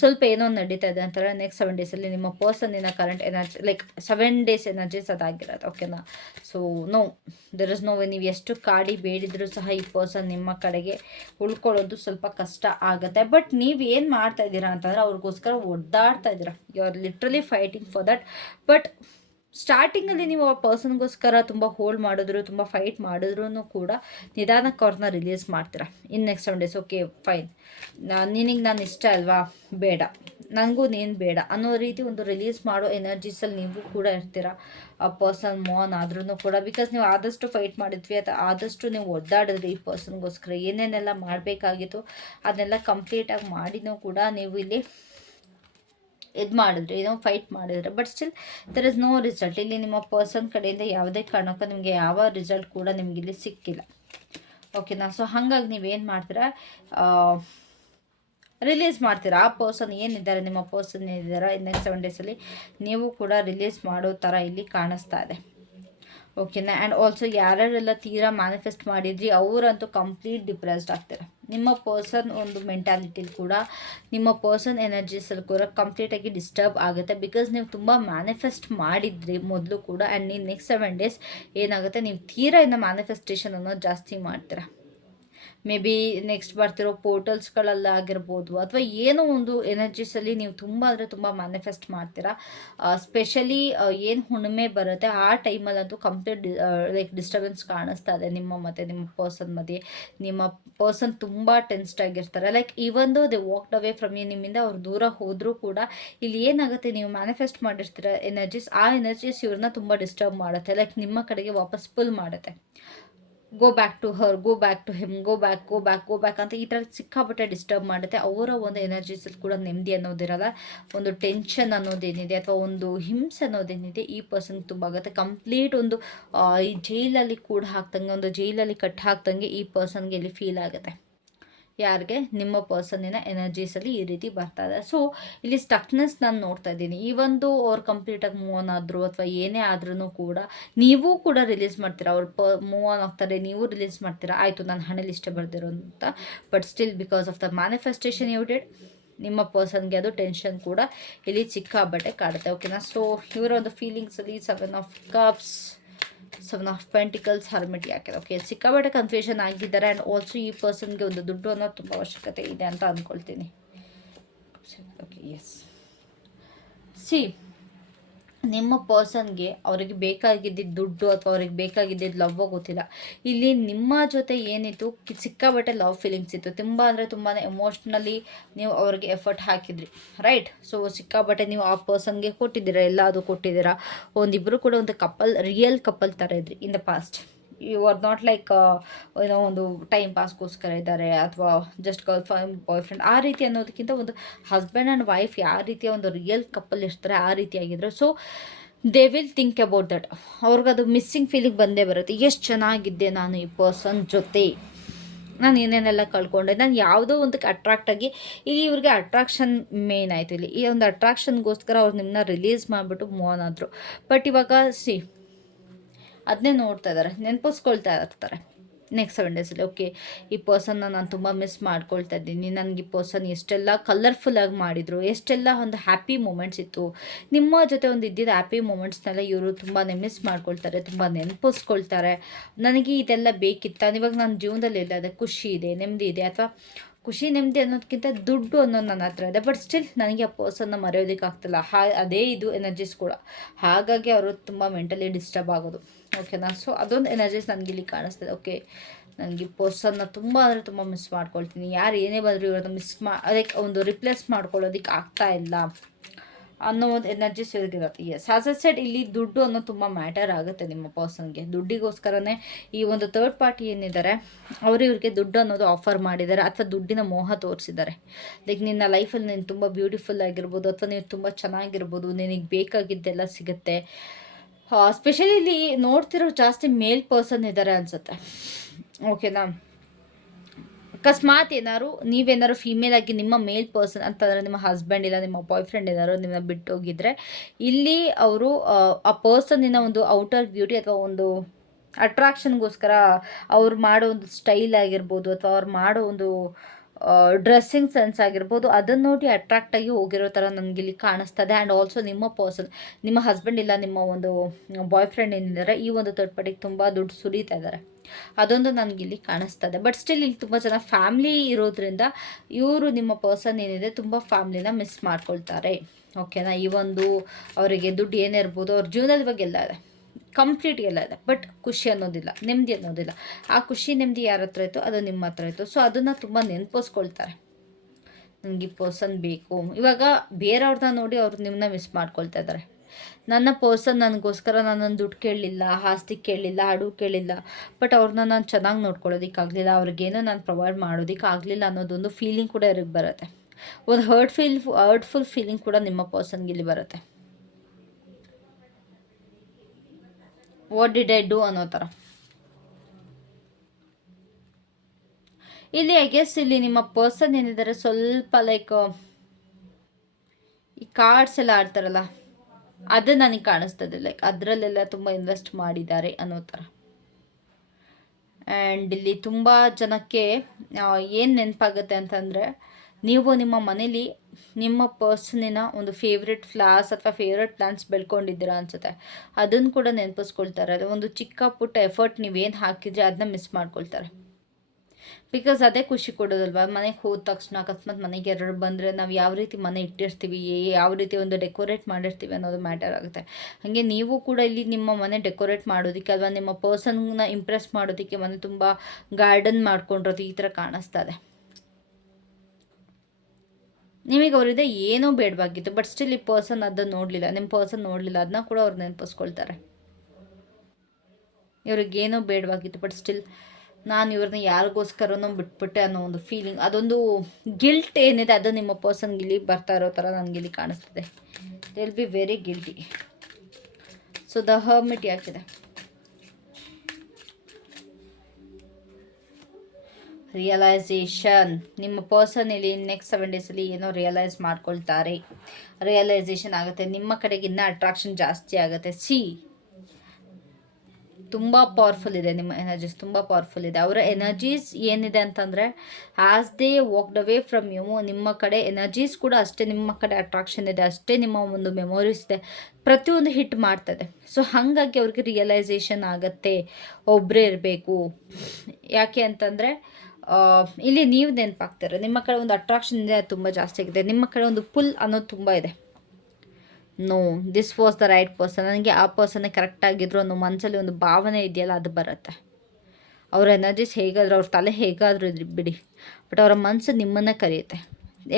ಸ್ವಲ್ಪ ಏನೋ ನಡೀತಾ ಇದೆ ಅಂತಾರೆ. ನೆಕ್ಸ್ಟ್ 7 days ನಿಮ್ಮ ಪರ್ಸನ್ನಿನ current energy like 7 days energies ಅದಾಗಿರೋದು, ಓಕೆನಾ. So no, there is no way. ನೀವು ಎಷ್ಟು ಕಾಡಿ ಬೇಡಿದರೂ ಸಹ ಈ ಪರ್ಸನ್ ನಿಮ್ಮ ಕಡೆಗೆ ಉಳ್ಕೊಳ್ಳೋದು ಸ್ವಲ್ಪ ಕಷ್ಟ ಆಗುತ್ತೆ. ಬಟ್ ನೀವು ಏನು ಮಾಡ್ತಾ ಇದ್ದೀರಾ ಅಂತಂದರೆ ಅವ್ರಿಗೋಸ್ಕರ ಒದ್ದಾಡ್ತಾ ಇದ್ದೀರಾ. You are literally fighting for that. But ಸ್ಟಾರ್ಟಿಂಗಲ್ಲಿ ನೀವು ಆ ಪರ್ಸನ್ಗೋಸ್ಕರ ತುಂಬ ಹೋಲ್ಡ್ ಮಾಡಿದ್ರು, ತುಂಬ ಫೈಟ್ ಮಾಡಿದ್ರೂ ಕೂಡ ನಿಧಾನಕ್ಕೆ ಅವ್ರನ್ನ ರಿಲೀಸ್ ಮಾಡ್ತೀರಾ ಇನ್ ನೆಕ್ಸ್ಟ್ 7 days. ಓಕೆ ಫೈನ್, ನಿನಗೆ ನಾನು ಇಷ್ಟ ಅಲ್ವಾ, ಬೇಡ, ನನಗೂ ನೀನು ಬೇಡ ಅನ್ನೋ ರೀತಿ ಒಂದು ರಿಲೀಸ್ ಮಾಡೋ ಎನರ್ಜೀಸಲ್ಲಿ ನೀವು ಕೂಡ ಇರ್ತೀರಾ. ಆ ಪರ್ಸನ್ ಮೂವ್ ಆದ್ರೂ ಕೂಡ, ಬಿಕಾಸ್ ನೀವು ಆದಷ್ಟು ಫೈಟ್ ಮಾಡಿದ್ವಿ ಅಥವಾ ಆದಷ್ಟು ನೀವು ಒದ್ದಾಡಿದ್ರಿ ಈ ಪರ್ಸನ್ಗೋಸ್ಕರ. ಏನೇನೆಲ್ಲ ಮಾಡಬೇಕಾಗಿತ್ತು ಅದನ್ನೆಲ್ಲ ಕಂಪ್ಲೀಟಾಗಿ ಮಾಡಿನೂ ಕೂಡ ನೀವು ಇಲ್ಲಿ ಇದು ಮಾಡಿದ್ರಿ, ಏನೋ ಫೈಟ್ ಮಾಡಿದ್ರೆ. But still there is no result. ಇಲ್ಲಿ ನಿಮ್ಮ ಪರ್ಸನ್ ಕಡೆಯಿಂದ ಯಾವುದೇ ಕಾರಣಕ್ಕೂ ನಿಮಗೆ ಯಾವ ರಿಸಲ್ಟ್ ಕೂಡ ನಿಮಗಿಲ್ಲಿ ಸಿಕ್ಕಿಲ್ಲ, ಓಕೆನಾ. ಸೊ ಹಾಗಾಗಿ ನೀವೇನು ಮಾಡ್ತೀರಾ, ರಿಲೀಸ್ ಮಾಡ್ತೀರಾ. ಆ ಪರ್ಸನ್ ಏನಿದ್ದಾರೆ, ನಿಮ್ಮ ಪರ್ಸನ್ ಏನಿದ್ದಾರೆ ನೆಕ್ಸ್ಟ್ 7 days ನೀವು ಕೂಡ ರಿಲೀಸ್ ಮಾಡೋ ಥರ ಇಲ್ಲಿ ಕಾಣಿಸ್ತಾ ಇದೆ, ಓಕೆನಾ. ಆ್ಯಂಡ್ ಆಲ್ಸೋ ಯಾರ್ಯಾರೆಲ್ಲ ತೀರಾ ಮ್ಯಾನಿಫೆಸ್ಟ್ ಮಾಡಿದ್ರಿ ಅವರಂತೂ ಕಂಪ್ಲೀಟ್ ಡಿಪ್ರೆಸ್ಡ್ ಆಗ್ತಾರೆ. ನಿಮ್ಮ ಪರ್ಸನ್ ಒಂದು ಮೆಂಟ್ಯಾಲಿಟಿಲಿ ಕೂಡ, ನಿಮ್ಮ ಪರ್ಸನ್ ಎನರ್ಜೀಸಲ್ಲಿ ಕೂಡ ಕಂಪ್ಲೀಟಾಗಿ ಡಿಸ್ಟರ್ಬ್ ಆಗುತ್ತೆ. ಬಿಕಾಸ್ ನೀವು ತುಂಬ ಮ್ಯಾನಿಫೆಸ್ಟ್ ಮಾಡಿದ್ರಿ ಮೊದಲು ಕೂಡ. ಆ್ಯಂಡ್ ನೀವು ನೆಕ್ಸ್ಟ್ 7 days ಏನಾಗುತ್ತೆ, ನೀವು ತೀರಾ ಇನ್ನು ಮ್ಯಾನಿಫೆಸ್ಟೇಷನ್ ಅನ್ನೋದು ಜಾಸ್ತಿ ಮಾಡ್ತೀರಾ. ಮೇ ಬಿ ನೆಕ್ಸ್ಟ್ ಬರ್ತಿರೋ ಪೋರ್ಟಲ್ಸ್ಗಳಲ್ಲಾಗಿರ್ಬೋದು, ಅಥವಾ ಏನೋ ಒಂದು ಎನರ್ಜೀಸಲ್ಲಿ ನೀವು ತುಂಬ ಅಂದರೆ ತುಂಬ ಮ್ಯಾನಿಫೆಸ್ಟ್ ಮಾಡ್ತೀರಾ. ಸ್ಪೆಷಲಿ ಏನು ಹುಣ್ಣಿಮೆ ಬರುತ್ತೆ ಆ ಟೈಮಲ್ಲಂತೂ ಕಂಪ್ಲೀಟ್ ಲೈಕ್ ಡಿಸ್ಟರ್ಬೆನ್ಸ್ ಕಾಣಿಸ್ತಾ ಇದೆ ನಿಮ್ಮ ಮತ್ತು ನಿಮ್ಮ ಪರ್ಸನ್ ಮಧ್ಯೆ. ನಿಮ್ಮ ಪರ್ಸನ್ ತುಂಬ ಟೆನ್ಸ್ಡ್ ಆಗಿರ್ತಾರೆ. Like even though they walked away from you, ನಿಮ್ಮಿಂದ ಅವ್ರು ದೂರ ಹೋದರೂ ಕೂಡ ಇಲ್ಲಿ ಏನಾಗುತ್ತೆ, ನೀವು ಮ್ಯಾನಿಫೆಸ್ಟ್ ಮಾಡಿರ್ತೀರ ಎನರ್ಜೀಸ್, ಆ ಎನರ್ಜೀಸ್ ಇವ್ರನ್ನ ತುಂಬ ಡಿಸ್ಟರ್ಬ್ ಮಾಡುತ್ತೆ. ಲೈಕ್ ನಿಮ್ಮ ಕಡೆಗೆ ವಾಪಸ್ ಪುಲ್ ಮಾಡುತ್ತೆ. Go back to her, go back to him, go back ಅಂತ ಈ ಥರ ಸಿಕ್ಕಾಪಟ್ಟೆ ಡಿಸ್ಟರ್ಬ್ ಮಾಡುತ್ತೆ. ಅವರ ಒಂದು ಎನರ್ಜೀಸಲ್ಲಿ ಕೂಡ ನೆಮ್ಮದಿ ಅನ್ನೋದಿರಲ್ಲ. ಒಂದು ಟೆನ್ಷನ್ ಅನ್ನೋದೇನಿದೆ ಅಥವಾ ಒಂದು ಹಿಂಸೆ ಅನ್ನೋದೇನಿದೆ ಈ ಪರ್ಸನ್ಗೆ ತುಂಬ ಆಗುತ್ತೆ. ಕಂಪ್ಲೀಟ್ ಒಂದು ಈ ಜೈಲಲ್ಲಿ ಕೂಡ ಹಾಕ್ದಂಗೆ, ಒಂದು ಜೈಲಲ್ಲಿ ಕಟ್ ಹಾಕ್ದಂಗೆ ಈ ಪರ್ಸನ್ಗೆ ಇಲ್ಲಿ ಫೀಲ್ ಆಗುತ್ತೆ. ಯಾರಿಗೆ, ನಿಮ್ಮ ಪರ್ಸನ್ನಿನ ಎನರ್ಜೀಸಲ್ಲಿ ಈ ರೀತಿ ಬರ್ತಾ ಇದೆ. ಸೊ ಇಲ್ಲಿ ಸ್ಟಕ್ನೆಸ್ ನಾನು ನೋಡ್ತಾ ಇದ್ದೀನಿ. ಈ ಒಂದು ಅವ್ರು ಕಂಪ್ಲೀಟಾಗಿ ಮೂವ್ ಆನ್ ಆದರೂ ಅಥವಾ ಏನೇ ಆದ್ರೂ ಕೂಡ ನೀವು ಕೂಡ ರಿಲೀಸ್ ಮಾಡ್ತೀರಾ. ಅವ್ರು ಮೂವ್ ಆನ್ ಆಗ್ತಾರೆ, ನೀವು ರಿಲೀಸ್ ಮಾಡ್ತೀರಾ. ಆಯಿತು, ನಾನು ಹಣೆಯಲ್ಲಿ ಇಷ್ಟೇ ಬರ್ದಿರೋ ಅಂತ. But still because of the manifestation you did, ನಿಮ್ಮ ಪರ್ಸನ್ಗೆ ಅದು ಟೆನ್ಷನ್ ಕೂಡ ಇಲ್ಲಿ ಸಿಕ್ಕಾಬಟ್ಟೆ ಕಾಡುತ್ತೆ, ಓಕೆನಾ. ಸೊ ಇವರ ಒಂದು ಫೀಲಿಂಗ್ಸಲ್ಲಿ 7 of Cups, 7 of Pentacles, hermit ಯಾಕೆ, ಓಕೆ. ಸಿಕ್ಕಾಬಟ್ಟೆ ಕನ್ಫ್ಯೂಷನ್ ಆಗಿದ್ದಾರೆ. ಆ್ಯಂಡ್ ಆಲ್ಸೋ ಈ ಪರ್ಸನ್ಗೆ ಒಂದು ದುಡ್ಡು ಅನ್ನೋದು ತುಂಬ ಅವಶ್ಯಕತೆ ಇದೆ ಅಂತ ಅಂದ್ಕೊಳ್ತೀನಿ, ಓಕೆ. ಎಸ್, ಸಿ ನಿಮ್ಮ ಪರ್ಸನ್ಗೆ ಅವ್ರಿಗೆ ಬೇಕಾಗಿದ್ದಿದ್ದು ದುಡ್ಡು ಅಥವಾ ಅವ್ರಿಗೆ ಬೇಕಾಗಿದ್ದಿದ್ದು ಲವ್ವೋ ಗೊತ್ತಿಲ್ಲ. ಇಲ್ಲಿ ನಿಮ್ಮ ಜೊತೆ ಏನಿತ್ತು ಸಿಕ್ಕಾಬಟ್ಟೆ ಲವ್ ಫೀಲಿಂಗ್ಸ್ ಇತ್ತು. ತುಂಬ ಅಂದರೆ ತುಂಬಾ ಎಮೋಷ್ನಲಿ ನೀವು ಅವ್ರಿಗೆ ಎಫರ್ಟ್ ಹಾಕಿದ್ರಿ, ರೈಟ್? ಸೊ ಸಿಕ್ಕಾಬಟ್ಟೆ ನೀವು ಆ ಪರ್ಸನ್ಗೆ ಕೊಟ್ಟಿದ್ದೀರಾ, ಎಲ್ಲ ಅದು ಕೊಟ್ಟಿದ್ದೀರಾ. ಒಂದಿಬ್ಬರು ಕೂಡ ಒಂದು ಕಪಲ್, ರಿಯಲ್ ಕಪಲ್ ಥರ ಇದ್ರಿ in the past. You are not like ಏನೋ ಒಂದು ಟೈಮ್ ಪಾಸ್ಗೋಸ್ಕರ ಇದ್ದಾರೆ ಅಥವಾ just girlfriend boyfriend ಆ ರೀತಿ ಅನ್ನೋದಕ್ಕಿಂತ ಒಂದು ಹಸ್ಬೆಂಡ್ ಆ್ಯಂಡ್ ವೈಫ್ ಯಾವ ರೀತಿಯ ಒಂದು ರಿಯಲ್ ಕಪಲ್ ಇರ್ತಾರೆ ಆ ರೀತಿಯಾಗಿದ್ರು. So they will think about that. ಅವ್ರಿಗದು ಮಿಸ್ಸಿಂಗ್ ಫೀಲಿಂಗ್ ಬಂದೇ ಬರುತ್ತೆ. ಎಷ್ಟು ಚೆನ್ನಾಗಿದ್ದೆ ನಾನು ಈ ಪರ್ಸನ್ ಜೊತೆ, ನಾನು ಏನೇನೆಲ್ಲ ಕಳ್ಕೊಂಡೆ, ನಾನು ಯಾವುದೋ ಒಂದಕ್ಕೆ ಅಟ್ರಾಕ್ಟ್ ಆಗಿ, ಈಗ ಇವ್ರಿಗೆ ಅಟ್ರಾಕ್ಷನ್ ಮೇನ್ ಆಯಿತು. ಇಲ್ಲಿ ಈ ಒಂದು ಅಟ್ರಾಕ್ಷನ್ಗೋಸ್ಕರ ಅವ್ರು ನಿಮ್ಮನ್ನ ರಿಲೀಸ್ ಮಾಡಿಬಿಟ್ಟು ಮೂವ್ ಆನ್ ಆದರು. ಬಟ್ ಇವಾಗ ಅದನ್ನೇ ನೋಡ್ತಾ ಇದ್ದಾರೆ, ನೆನಪಿಸ್ಕೊಳ್ತಾ ಇರ್ತಾರೆ ನೆಕ್ಸ್ಟ್ 7 ಡೇಸಲ್ಲಿ. ಓಕೆ, ಈ ಪರ್ಸನ್ನ ನಾನು ತುಂಬ ಮಿಸ್ ಮಾಡ್ಕೊಳ್ತಾ ಇದ್ದೀನಿ, ನನಗೆ ಈ ಪರ್ಸನ್ ಎಷ್ಟೆಲ್ಲ ಕಲರ್ಫುಲ್ಲಾಗಿ ಮಾಡಿದರು, ಎಷ್ಟೆಲ್ಲ ಒಂದು ಹ್ಯಾಪಿ ಮೂಮೆಂಟ್ಸ್ ಇತ್ತು, ನಿಮ್ಮ ಜೊತೆ ಒಂದು ಇದ್ದಿದ್ದು ಹ್ಯಾಪಿ ಮೂಮೆಂಟ್ಸ್ನೆಲ್ಲ ಇವರು ತುಂಬಾ ಮಿಸ್ ಮಾಡ್ಕೊಳ್ತಾರೆ, ತುಂಬ ನೆನಪಿಸ್ಕೊಳ್ತಾರೆ. ನನಗೆ ಇದೆಲ್ಲ ಬೇಕಿತ್ತ, ಇವಾಗ ನನ್ನ ಜೀವನದಲ್ಲಿ ಇಲ್ಲ, ಅದೇ ಖುಷಿ ಇದೆ, ನೆಮ್ಮದಿ ಇದೆ, ಅಥವಾ ಖುಷಿ ನೆಮ್ಮದಿ ಅನ್ನೋದಕ್ಕಿಂತ ದುಡ್ಡು ಅನ್ನೋದು ನನ್ನ ಹತ್ರ ಇದೆ. ಬಟ್ ಸ್ಟಿಲ್ ನನಗೆ ಆ ಪರ್ಸನ್ನ ಮರೆಯೋದಕ್ಕೆ ಆಗ್ತಿಲ್ಲ. ಅದೇ ಇದು ಎನರ್ಜೀಸ್ ಕೂಡ, ಹಾಗಾಗಿ ಅವರು ತುಂಬ ಮೆಂಟಲಿ ಡಿಸ್ಟರ್ಬ್ ಆಗೋದು. ಓಕೆನಾ? ಸೊ ಅದೊಂದು ಎನರ್ಜೀಸ್ ನನಗಿಲ್ಲಿ ಕಾಣಿಸ್ತಿದೆ. ಓಕೆ, ನನಗೆ ಪರ್ಸನ್ನ ತುಂಬ ಅಂದರೆ ತುಂಬ ಮಿಸ್ ಮಾಡ್ಕೊಳ್ತೀನಿ, ಯಾರು ಏನೇ ಬಂದರೂ ಇವ್ರನ್ನ ಅದಕ್ಕೆ ಒಂದು ರಿಪ್ಲೇಸ್ ಮಾಡ್ಕೊಳ್ಳೋದಕ್ಕೆ ಆಗ್ತಾ ಇಲ್ಲ ಅನ್ನೋ ಒಂದು ಎನರ್ಜೀಸ್ ಇವ್ರಿಗಿರುತ್ತೆ. ಎಸ್, ಆಸ್ ಎ ಸೆಡ್ ಇಲ್ಲಿ ದುಡ್ಡು ಅನ್ನೋದು ತುಂಬ ಮ್ಯಾಟರ್ ಆಗುತ್ತೆ ನಿಮ್ಮ ಪರ್ಸನ್ಗೆ. ದುಡ್ಡಿಗೋಸ್ಕರನೇ ಈ ಒಂದು ಥರ್ಡ್ ಪಾರ್ಟಿ ಏನಿದ್ದಾರೆ ಅವರು ಇವ್ರಿಗೆ ದುಡ್ಡು ಅನ್ನೋದು ಆಫರ್ ಮಾಡಿದ್ದಾರೆ, ಅಥವಾ ದುಡ್ಡಿನ ಮೋಹ ತೋರಿಸಿದ್ದಾರೆ. ಲೈಕ್ ನಿನ್ನ ಲೈಫಲ್ಲಿ ನೀನು ತುಂಬ ಬ್ಯೂಟಿಫುಲ್ ಆಗಿರ್ಬೋದು, ಅಥವಾ ನೀವು ತುಂಬ ಚೆನ್ನಾಗಿರ್ಬೋದು, ನಿನಗೆ ಬೇಕಾಗಿದ್ದೆಲ್ಲ ಸಿಗುತ್ತೆ. ಸ್ಪೆಷಲಿ ಇಲ್ಲಿ ನೋಡ್ತಿರೋ ಜಾಸ್ತಿ ಮೇಲ್ ಪರ್ಸನ್ ಇದ್ದಾರೆ ಅನಿಸುತ್ತೆ. ಓಕೆನಾ? ಅಕಸ್ಮಾತ್ ನೀವೇನಾದ್ರು ಫೀಮೇಲ್ ಆಗಿ ನಿಮ್ಮ ಮೇಲ್ ಪರ್ಸನ್ ಅಂತಂದರೆ ನಿಮ್ಮ ಹಸ್ಬೆಂಡ್ ಇಲ್ಲ ನಿಮ್ಮ ಬಾಯ್ ಫ್ರೆಂಡ್ ಏನಾದ್ರು ನಿಮ್ಮನ್ನ ಬಿಟ್ಟು ಹೋಗಿದ್ರೆ, ಇಲ್ಲಿ ಅವರು ಆ ಪರ್ಸನ್ನಿನ ಒಂದು ಔಟರ್ ಬ್ಯೂಟಿ ಅಥವಾ ಒಂದು ಅಟ್ರಾಕ್ಷನ್ಗೋಸ್ಕರ ಅವ್ರು ಮಾಡೋ ಒಂದು ಸ್ಟೈಲ್ ಆಗಿರ್ಬೋದು, ಅಥವಾ ಅವ್ರು ಮಾಡೋ ಒಂದು ಡ್ರೆಸ್ಸಿಂಗ್ ಸೆನ್ಸ್ ಆಗಿರ್ಬೋದು, ಅದನ್ನು ನೋಡಿ ಅಟ್ರಾಕ್ಟ್ ಆಗಿ ಹೋಗಿರೋ ಥರ ನನಗಿಲ್ಲಿ ಕಾಣಿಸ್ತದೆ. ಆ್ಯಂಡ್ ಆಲ್ಸೋ ನಿಮ್ಮ ಪರ್ಸನ್, ನಿಮ್ಮ ಹಸ್ಬೆಂಡ್ ಇಲ್ಲ ನಿಮ್ಮ ಒಂದು ಬಾಯ್ ಫ್ರೆಂಡ್ ಏನಿದ್ದಾರೆ, ಈ ಒಂದು ಥರ್ಡ್ ಪಾರ್ಟಿಗೆ ತುಂಬ ದುಡ್ಡು ಸುರಿತಾ ಇದ್ದಾರೆ, ಅದೊಂದು ನನಗಿಲ್ಲಿ ಕಾಣಿಸ್ತದೆ. ಬಟ್ ಸ್ಟಿಲ್ ಇಲ್ಲಿ ತುಂಬ ಜನ ಫ್ಯಾಮ್ಲಿ ಇರೋದ್ರಿಂದ ಇವರು ನಿಮ್ಮ ಪರ್ಸನ್ ಏನಿದೆ ತುಂಬ ಫ್ಯಾಮ್ಲಿನ ಮಿಸ್ ಮಾಡ್ಕೊಳ್ತಾರೆ. ಓಕೆನಾ? ಈ ಒಂದು ಅವರಿಗೆ ದುಡ್ಡು ಏನೇ ಇರ್ಬೋದು, ಅವ್ರ ಜೀವನದ ಬಗ್ಗೆ ಎಲ್ಲ ಇದೆ, ಕಂಪ್ಲೀಟ್ ಎಲ್ಲ ಇದೆ. ಬಟ್ ಖುಷಿ ಅನ್ನೋದಿಲ್ಲ, ನೆಮ್ಮದಿ ಅನ್ನೋದಿಲ್ಲ. ಆ ಖುಷಿ ನೆಮ್ಮದಿ ಯಾರ ಹತ್ರ ಇತ್ತು ಅದು ನಿಮ್ಮ ಹತ್ರ ಇತ್ತು. ಸೊ ಅದನ್ನು ತುಂಬ ನೆನಪಿಸ್ಕೊಳ್ತಾರೆ, ನನಗೆ ಈ ಪರ್ಸನ್ ಬೇಕು. ಇವಾಗ ಬೇರೆಯವ್ರನ್ನ ನೋಡಿ ಅವ್ರು ನಿಮ್ಮನ್ನ ಮಿಸ್ ಮಾಡ್ಕೊಳ್ತಾ ಇದ್ದಾರೆ. ನನ್ನ ಪರ್ಸನ್ ನನಗೋಸ್ಕರ ನನ್ನನ್ನು ದುಡ್ಡು ಕೇಳಲಿಲ್ಲ, ಆಸ್ತಿ ಕೇಳಲಿಲ್ಲ, ಅಡುಗೆ ಕೇಳಿಲ್ಲ, ಬಟ್ ಅವ್ರನ್ನ ನಾನು ಚೆನ್ನಾಗಿ ನೋಡ್ಕೊಳ್ಳೋದಕ್ಕಾಗಲಿಲ್ಲ, ಅವ್ರಿಗೇನೋ ನಾನು ಪ್ರೊವೈಡ್ ಮಾಡೋದಕ್ಕಾಗಲಿಲ್ಲ ಅನ್ನೋದೊಂದು ಫೀಲಿಂಗ್ ಕೂಡ ಇವ್ರಿಗೆ ಬರುತ್ತೆ. ಒಂದು ಹರ್ಟ್ಫುಲ್ ಫೀಲಿಂಗ್ ಕೂಡ ನಿಮ್ಮ ಪರ್ಸನ್ಗೆ ಇಲ್ಲಿ ಬರುತ್ತೆ. ವಾಟ್ ಡಿಡ್ ಐ ಡೂ ಅನ್ನೋ ಥರ. ಇಲ್ಲಿ ಐ ಗೆಸ್ ಇಲ್ಲಿ ನಿಮ್ಮ ಪರ್ಸನ್ ಏನಿದ್ದಾರೆ ಸ್ವಲ್ಪ ಲೈಕ್ ಈ ಕಾರ್ಡ್ಸ್ ಎಲ್ಲ ಆಡ್ತಾರಲ್ಲ, ಅದು ನನಗೆ ಕಾಣಿಸ್ತದೆ. ಲೈಕ್ ಅದರಲ್ಲೆಲ್ಲ ತುಂಬ ಇನ್ವೆಸ್ಟ್ ಮಾಡಿದ್ದಾರೆ ಅನ್ನೋ ಥರ. ಆ್ಯಂಡ್ ಇಲ್ಲಿ ತುಂಬ ಜನಕ್ಕೆ ಏನು ನೆನಪಾಗುತ್ತೆ ಅಂತಂದರೆ, ನೀವು ನಿಮ್ಮ ಮನೇಲಿ ನಿಮ್ಮ ಪರ್ಸನಿನ ಒಂದು ಫೇವ್ರೆಟ್ ಫ್ಲಾಸ್ ಅಥವಾ ಫೇವ್ರೆಟ್ ಪ್ಲಾಂಟ್ಸ್ ಬೆಳ್ಕೊಂಡಿದ್ದೀರಾ ಅನಿಸುತ್ತೆ, ಅದನ್ನು ಕೂಡ ನೆನಪಿಸ್ಕೊಳ್ತಾರೆ. ಅದು ಒಂದು ಚಿಕ್ಕ ಪುಟ್ಟ ಎಫರ್ಟ್ ನೀವೇನು ಹಾಕಿದ್ರೆ ಅದನ್ನ ಮಿಸ್ ಮಾಡ್ಕೊಳ್ತಾರೆ. ಬಿಕಾಸ್ ಅದೇ ಖುಷಿ ಕೊಡೋದಲ್ವ. ಮನೆಗೆ ಹೋದ ತಕ್ಷಣ ಅಕಸ್ಮಾತ್ ಮನೆಗೆ ಎರಡು ಬಂದರೆ ನಾವು ಯಾವ ರೀತಿ ಮನೆ ಇಟ್ಟಿರ್ತೀವಿ, ಯಾವ ರೀತಿ ಒಂದು ಡೆಕೋರೇಟ್ ಮಾಡಿರ್ತೀವಿ ಅನ್ನೋದು ಮ್ಯಾಟರ್ ಆಗುತ್ತೆ. ಹಾಗೆ ನೀವು ಕೂಡ ಇಲ್ಲಿ ನಿಮ್ಮ ಮನೆ ಡೆಕೋರೇಟ್ ಮಾಡೋದಕ್ಕೆ ಅಥವಾ ನಿಮ್ಮ ಪರ್ಸನ್ನ ಇಂಪ್ರೆಸ್ ಮಾಡೋದಕ್ಕೆ ಮನೆ ತುಂಬ ಗಾರ್ಡನ್ ಮಾಡ್ಕೊಂಡಿರೋದು ಈ ಥರ ಕಾಣಿಸ್ತದೆ. ನಿಮಗೆ ಅವರಿಂದ ಏನೋ ಬೇಡವಾಗಿತ್ತು, ಬಟ್ ಸ್ಟಿಲ್ ಈ ಪರ್ಸನ್ ಅದನ್ನು ನೋಡಲಿಲ್ಲ, ನಿಮ್ಮ ಪರ್ಸನ್ ನೋಡಲಿಲ್ಲ, ಅದನ್ನ ಕೂಡ ಅವ್ರು ನೆನಪಿಸ್ಕೊಳ್ತಾರೆ. ಇವ್ರಿಗೇನೋ ಬೇಡವಾಗಿತ್ತು, ಬಟ್ ಸ್ಟಿಲ್ ನಾನು ಇವ್ರನ್ನ ಯಾರಿಗೋಸ್ಕರನೋ ಬಿಟ್ಬಿಟ್ಟೆ ಅನ್ನೋ ಒಂದು ಫೀಲಿಂಗ್, ಅದೊಂದು ಗಿಲ್ಟ್ ಏನಿದೆ ಅದು ನಿಮ್ಮ ಪರ್ಸನ್ಗೆ ಇಲ್ಲಿ ಬರ್ತಾ ಇರೋ ಥರ ನನಗಿಲ್ಲಿ ಕಾಣಿಸ್ತಿದೆ. They will be very guilty. So the hermit ಯಾಕಿದೆ? ರಿಯಲೈಸೇಷನ್. ನಿಮ್ಮ ಪರ್ಸನ್ ಇಲ್ಲಿ ನೆಕ್ಸ್ಟ್ 7 ಡೇಸಲ್ಲಿ ಏನೋ ರಿಯಲೈಸ್ ಮಾಡ್ಕೊಳ್ತಾರೆ, ರಿಯಲೈಸೇಷನ್ ಆಗುತ್ತೆ, ನಿಮ್ಮ ಕಡೆಗೆ ಇನ್ನೂ ಅಟ್ರಾಕ್ಷನ್ ಜಾಸ್ತಿ ಆಗುತ್ತೆ. ತುಂಬ ಪವರ್ಫುಲ್ ಇದೆ ನಿಮ್ಮ ಎನರ್ಜೀಸ್, ತುಂಬ ಪವರ್ಫುಲ್ ಇದೆ. ಅವರ ಎನರ್ಜೀಸ್ ಏನಿದೆ ಅಂತಂದರೆ, as they walked away from you, ನಿಮ್ಮ ಕಡೆ ಎನರ್ಜೀಸ್ ಕೂಡ ಅಷ್ಟೇ, ನಿಮ್ಮ ಕಡೆ ಅಟ್ರಾಕ್ಷನ್ ಇದೆ ಅಷ್ಟೇ, ನಿಮ್ಮ ಒಂದು ಮೆಮೊರೀಸ್ ಇದೆ, ಪ್ರತಿಯೊಂದು ಹಿಟ್ ಮಾಡ್ತದೆ. ಸೊ ಹಾಗಾಗಿ ಅವ್ರಿಗೆ ರಿಯಲೈಸೇಷನ್ ಆಗುತ್ತೆ ಒಬ್ಬರೇ ಇರಬೇಕು. ಯಾಕೆ ಅಂತಂದರೆ ಇಲ್ಲಿ ನೀವು ನೆನಪಾಗ್ತಾರೆ, ನಿಮ್ಮ ಕಡೆ ಒಂದು ಅಟ್ರಾಕ್ಷನ್ ಇದೆ, ಅದು ತುಂಬ ಜಾಸ್ತಿ ಆಗಿದೆ, ನಿಮ್ಮ ಕಡೆ ಒಂದು ಪುಲ್ ಅನ್ನೋದು ತುಂಬ ಇದೆ. No, this was the right person, ನನಗೆ ಆ ಪರ್ಸನ್ನೇ ಕರೆಕ್ಟಾಗಿದ್ರು ಅನ್ನೋ ಮನಸ್ಸಲ್ಲಿ ಒಂದು ಭಾವನೆ ಇದೆಯಲ್ಲ, ಅದು ಬರುತ್ತೆ. ಅವ್ರ ಎನರ್ಜೀಸ್ ಹೇಗಾದರೂ, ಅವ್ರ ತಲೆ ಹೇಗಾದರೂ ಇದ್ರಿ ಬಿಡಿ, ಬಟ್ ಅವರ ಮನಸ್ಸು ನಿಮ್ಮನ್ನು ಕರೆಯುತ್ತೆ.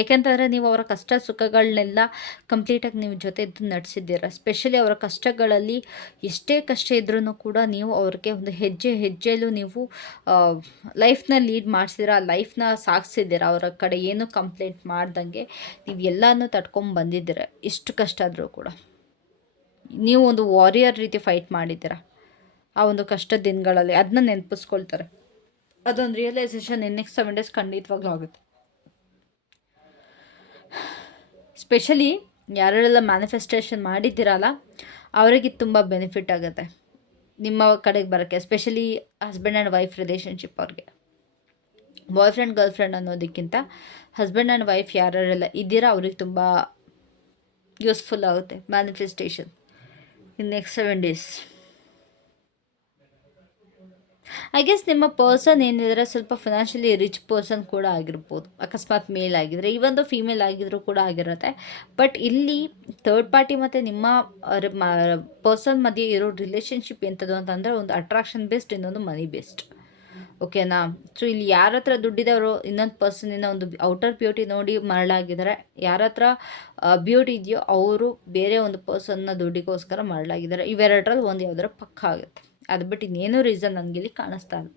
ಏಕೆಂತಂದರೆ ನೀವು ಅವರ ಕಷ್ಟ ಸುಖಗಳನ್ನೆಲ್ಲ ಕಂಪ್ಲೀಟಾಗಿ ನೀವು ಜೊತೆ ಇದ್ದು ನಡೆಸಿದ್ದೀರ. ಸ್ಪೆಷಲಿ ಅವರ ಕಷ್ಟಗಳಲ್ಲಿ ಎಷ್ಟೇ ಕಷ್ಟ ಇದ್ರೂ ಕೂಡ ನೀವು ಅವ್ರಿಗೆ ಒಂದು ಹೆಜ್ಜೆ ಹೆಜ್ಜೆಯಲ್ಲೂ ನೀವು ಲೈಫ್ನ ಲೀಡ್ ಮಾಡಿಸಿದ್ದೀರ, ಆ ಲೈಫ್ನ ಸಾಗಿಸಿದ್ದೀರ. ಅವರ ಕಡೆ ಏನೂ ಕಂಪ್ಲೇಂಟ್ ಮಾಡ್ದಂಗೆ ನೀವು ಎಲ್ಲನೂ ತಡ್ಕೊಂಡು ಬಂದಿದ್ದೀರ. ಎಷ್ಟು ಕಷ್ಟ ಆದರೂ ಕೂಡ ನೀವು ಒಂದು ವಾರಿಯರ್ ರೀತಿ ಫೈಟ್ ಮಾಡಿದ್ದೀರ ಆ ಒಂದು ಕಷ್ಟದ ದಿನಗಳಲ್ಲಿ. ಅದನ್ನ ನೆನಪಿಸ್ಕೊಳ್ತಾರೆ. ಅದೊಂದು ರಿಯಲೈಸೇಷನ್ ಇನ್ ನೆಕ್ಸ್ಟ್ 7 ಡೇಸ್ ಖಂಡಿತವಾಗ್ಲೂ ಆಗುತ್ತೆ. ಸ್ಪೆಷಲಿ ಯಾರೆಲ್ಲ ಮ್ಯಾನಿಫೆಸ್ಟೇಷನ್ ಮಾಡಿದ್ದೀರಲ್ಲ, ಅವರಿಗೆ ತುಂಬ ಬೆನಿಫಿಟ್ ಆಗುತ್ತೆ ನಿಮ್ಮ ಕಡೆಗೆ ಬರೋಕ್ಕೆ. Specially husband and wife relationship ಅವ್ರಿಗೆ, ಬಾಯ್ ಫ್ರೆಂಡ್ ಗರ್ಲ್ ಫ್ರೆಂಡ್ ಅನ್ನೋದಕ್ಕಿಂತ ಹಸ್ಬೆಂಡ್ ಆ್ಯಂಡ್ ವೈಫ್ ಯಾರೆಲ್ಲ ಇದ್ದೀರಾ ಅವ್ರಿಗೆ ತುಂಬ ಯೂಸ್ಫುಲ್ ಆಗುತ್ತೆ manifestation in next 7 days. I guess ನಿಮ್ಮ ಪರ್ಸನ್ ಏನಿದ್ರೆ ಸ್ವಲ್ಪ ಫಿನಾನ್ಷಿಯಲಿ ರಿಚ್ ಪರ್ಸನ್ ಕೂಡ ಆಗಿರ್ಬೋದು, ಅಕಸ್ಮಾತ್ ಮೇಲ್ ಆಗಿದ್ರೆ, ಇವೊಂದು ಫೀಮೇಲ್ ಆಗಿದ್ರೂ ಕೂಡ ಆಗಿರುತ್ತೆ. ಬಟ್ ಇಲ್ಲಿ ಥರ್ಡ್ ಪಾರ್ಟಿ ಮತ್ತು ನಿಮ್ಮ ಪರ್ಸನ್ ಮಧ್ಯೆ ಇರೋ ರಿಲೇಷನ್ಶಿಪ್ ಎಂಥದ್ದು ಅಂತಂದರೆ ಒಂದು ಅಟ್ರಾಕ್ಷನ್ ಬೇಸ್ಡ್, ಇನ್ನೊಂದು ಮನಿ ಬೇಸ್ಡ್. ಓಕೆನಾ? ಸೊ ಇಲ್ಲಿ ಯಾರ ಹತ್ರ ದುಡ್ಡಿದೆ ಅವರು ಇನ್ನೊಂದು ಪರ್ಸನಿಂದ ಒಂದು ಔಟರ್ ಬ್ಯೂಟಿ ನೋಡಿ ಮರಳಾಗಿದ್ದಾರೆ. ಯಾರ ಹತ್ರ ಬ್ಯೂಟಿ ಇದೆಯೋ ಅವರು ಬೇರೆ ಒಂದು ಪರ್ಸನ್ನ ದುಡ್ಡಿಗೋಸ್ಕರ ಮರಳಾಗಿದ್ದಾರೆ. ಇವೆರಡರಲ್ಲಿ ಒಂದು ಯಾವ್ದಾರ ಪಕ್ಕ ಆಗುತ್ತೆ. ಅದು ಬಿಟ್ಟು ಇನ್ನೇನೂ ರೀಸನ್ ನನಗಿಲ್ಲಿ ಕಾಣಿಸ್ತಾ ಇಲ್ಲ.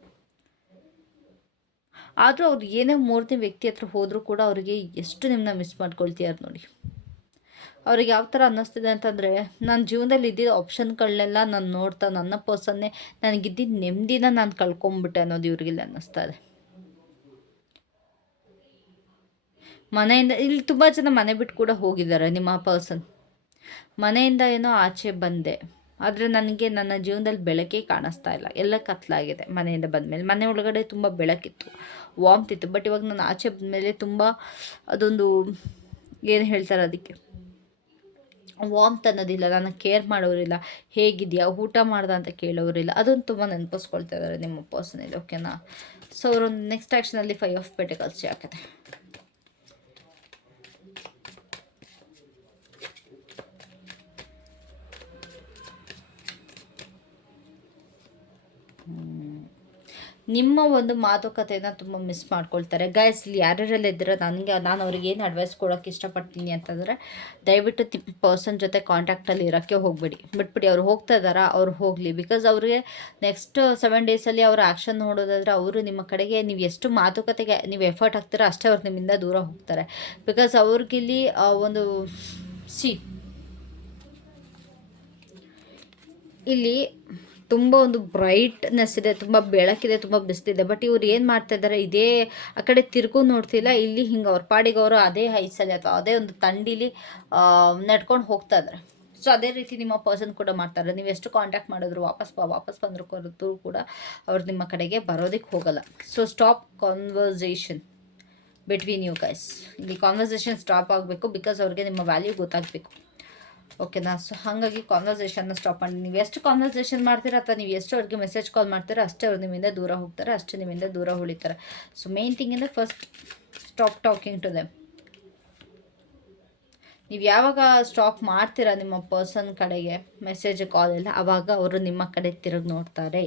ಆದರೂ ಅವ್ರು ಏನೇ ಮೂರನೇ ವ್ಯಕ್ತಿ ಹತ್ರ ಹೋದರೂ ಕೂಡ ಅವರಿಗೆ ಎಷ್ಟು ನಿಮ್ಮನ್ನ ಮಿಸ್ ಮಾಡ್ಕೊಳ್ತೀಯಾರು ನೋಡಿ. ಅವ್ರಿಗೆ ಯಾವ ಥರ ಅನ್ನಿಸ್ತಿದೆ ಅಂತಂದರೆ, ನನ್ನ ಜೀವನದಲ್ಲಿ ಇದ್ದಿದ್ದ ಆಪ್ಷನ್ಗಳನ್ನೆಲ್ಲ ನಾನು ನೋಡ್ತಾ ನನ್ನ ಪರ್ಸನ್ನೇ ನನಗಿದ್ದಿದ್ದ ನೆಮ್ಮದಿನ ನಾನು ಕಳ್ಕೊಂಬಿಟ್ಟೆ ಅನ್ನೋದು ಇವ್ರಿಗಿಲ್ಲ ಅನ್ನಿಸ್ತಾ ಇದೆ. ಮನೆಯಿಂದ ಇಲ್ಲಿ ತುಂಬ ಜನ ಮನೆ ಬಿಟ್ಟು ಕೂಡ ಹೋಗಿದ್ದಾರೆ ನಿಮ್ಮ ಪರ್ಸನ್. ಮನೆಯಿಂದ ಏನೋ ಆಚೆ ಬಂದೆ, ಆದರೆ ನನಗೆ ನನ್ನ ಜೀವನದಲ್ಲಿ ಬೆಳಕೇ ಕಾಣಿಸ್ತಾ ಇಲ್ಲ, ಎಲ್ಲ ಕತ್ಲಾಗಿದೆ. ಮನೆಯಿಂದ ಬಂದಮೇಲೆ ಮನೆ ಒಳಗಡೆ ತುಂಬ ಬೆಳಕಿತ್ತು, ವಾಮ್ತ್ ಇತ್ತು. ಬಟ್ ಇವಾಗ ನಾನು ಆಚೆ ಬಂದಮೇಲೆ ತುಂಬ ಅದೊಂದು ಏನು ಹೇಳ್ತಾರೆ ಅದಕ್ಕೆ, ವಾಮ್ತ್ ಅನ್ನೋದಿಲ್ಲ, ನನ್ನ ಕೇರ್ ಮಾಡೋರಿಲ್ಲ, ಹೇಗಿದೆಯಾ ಊಟ ಮಾಡ್ದ ಅಂತ ಕೇಳೋರಿಲ್ಲ. ಅದೊಂದು ತುಂಬ ನೆನಪಿಸ್ಕೊಳ್ತಾ ಇದ್ದಾರೆ ನಿಮ್ಮ ಪರ್ಸನಲ್ಲಿ. ಓಕೆನಾ? ಸೊ ಅವರು ನೆಕ್ಸ್ಟ್ ಆ್ಯಕ್ಷನಲ್ಲಿ 5 ಆಫ್ ಪೆಂಟಕಲ್ಸ್ ಯಾಕದೆ. ನಿಮ್ಮ ಒಂದು ಮಾತುಕತೆಯನ್ನು ತುಂಬ ಮಿಸ್ ಮಾಡ್ಕೊಳ್ತಾರೆ ಗೈಸ್. ಇಲ್ಲಿ ಯಾರ್ಯಾರೆಲ್ಲ ಇದ್ದರೆ ನಾನು ಅವ್ರಿಗೆ ಏನು ಅಡ್ವೈಸ್ ಕೊಡೋಕ್ಕೆ ಇಷ್ಟಪಡ್ತೀನಿ ಅಂತಂದರೆ, ದಯವಿಟ್ಟು ಪರ್ಸನ್ ಜೊತೆ ಕಾಂಟ್ಯಾಕ್ಟಲ್ಲಿ ಇರೋಕ್ಕೆ ಹೋಗಬೇಡಿ, ಬಿಟ್ಬಿಡಿ. ಅವ್ರು ಹೋಗ್ತಾ ಇದ್ದಾರಾ, ಅವ್ರು ಹೋಗಲಿ. ಬಿಕಾಸ್ ಅವ್ರಿಗೆ ನೆಕ್ಸ್ಟ್ 7 ಡೇಸಲ್ಲಿ ಅವ್ರ ಆ್ಯಕ್ಷನ್ ನೋಡೋದಾದರೆ ಅವರು ನಿಮ್ಮ ಕಡೆಗೆ ನೀವು ಎಷ್ಟು ಮಾತುಕತೆಗೆ ನೀವು ಎಫರ್ಟ್ ಹಾಕ್ತೀರೋ ಅಷ್ಟೇ ಅವ್ರು ನಿಮ್ಮಿಂದ ದೂರ ಹೋಗ್ತಾರೆ. ಬಿಕಾಸ್ ಅವ್ರಿಗಿಲ್ಲಿ ಒಂದು ಇಲ್ಲಿ ತುಂಬ ಒಂದು ಬ್ರೈಟ್ನೆಸ್ ಇದೆ, ತುಂಬ ಬೆಳಕಿದೆ, ತುಂಬ ಬಿಸಿಲಿದೆ. ಬಟ್ ಇವ್ರು ಏನು ಮಾಡ್ತಾ ಇದ್ದಾರೆ, ಇದೇ ಆ ಕಡೆ ತಿರ್ಗೂ ನೋಡ್ತಿಲ್ಲ. ಇಲ್ಲಿ ಹಿಂಗೆ ಅವ್ರ ಪಾಡಿಗೆ ಅವರು ಅದೇ ಹೈಸಲ್ಲಿ ಅಥವಾ ಅದೇ ಒಂದು ತಂಡಿಲಿ ನಡ್ಕೊಂಡು ಹೋಗ್ತಾ ಇದ್ದಾರೆ. ಸೊ ಅದೇ ರೀತಿ ನಿಮ್ಮ ಪರ್ಸನ್ ಕೂಡ ಮಾಡ್ತಾರೆ. ನೀವು ಎಷ್ಟು ಕಾಂಟ್ಯಾಕ್ಟ್ ಮಾಡಿದ್ರು ವಾಪಸ್ ಬಂದರೂ ಕೂಡ ಅವ್ರು ನಿಮ್ಮ ಕಡೆಗೆ ಬರೋದಕ್ಕೆ ಹೋಗಲ್ಲ. So stop conversation between you guys. ಇಲ್ಲಿ ಕಾನ್ವರ್ಸೇಷನ್ ಸ್ಟಾಪ್ ಆಗಬೇಕು, ಬಿಕಾಸ್ ಅವ್ರಿಗೆ ನಿಮ್ಮ ವ್ಯಾಲ್ಯೂ ಗೊತ್ತಾಗಬೇಕು. ಓಕೆನಾ? ಸೊ ಹಾಗಾಗಿ ಕಾನ್ವರ್ಸೇಷನ್ನ ಸ್ಟಾಪ್ ಮಾಡಿ. ನೀವು ಎಷ್ಟು ಕಾನ್ವರ್ಸೇಷನ್ ಮಾಡ್ತೀರಾ ಅಥವಾ ನೀವು ಎಷ್ಟು ಅವ್ರಿಗೆ ಮೆಸೇಜ್ ಕಾಲ್ ಮಾಡ್ತೀರಾ ಅಷ್ಟೇ ಅವ್ರು ನಿಮ್ಮಿಂದ ದೂರ ಹೋಗ್ತಾರೆ, ಅಷ್ಟೇ ನಿಮ್ಮಿಂದ ದೂರ ಉಳಿತಾರೆ. ಸೊ ಮೇನ್ ಥಿಂಗ್ ಇಂದ first stop talking to them. ನೀವು ಯಾವಾಗ ಸ್ಟಾಪ್ ಮಾಡ್ತೀರಾ ನಿಮ್ಮ ಪರ್ಸನ್ ಕಡೆಗೆ ಮೆಸೇಜ್ ಕಾಲ್ ಎಲ್ಲ, ಆವಾಗ ಅವರು ನಿಮ್ಮ ಕಡೆ ತಿರುಗಿ ನೋಡ್ತಾರೆ.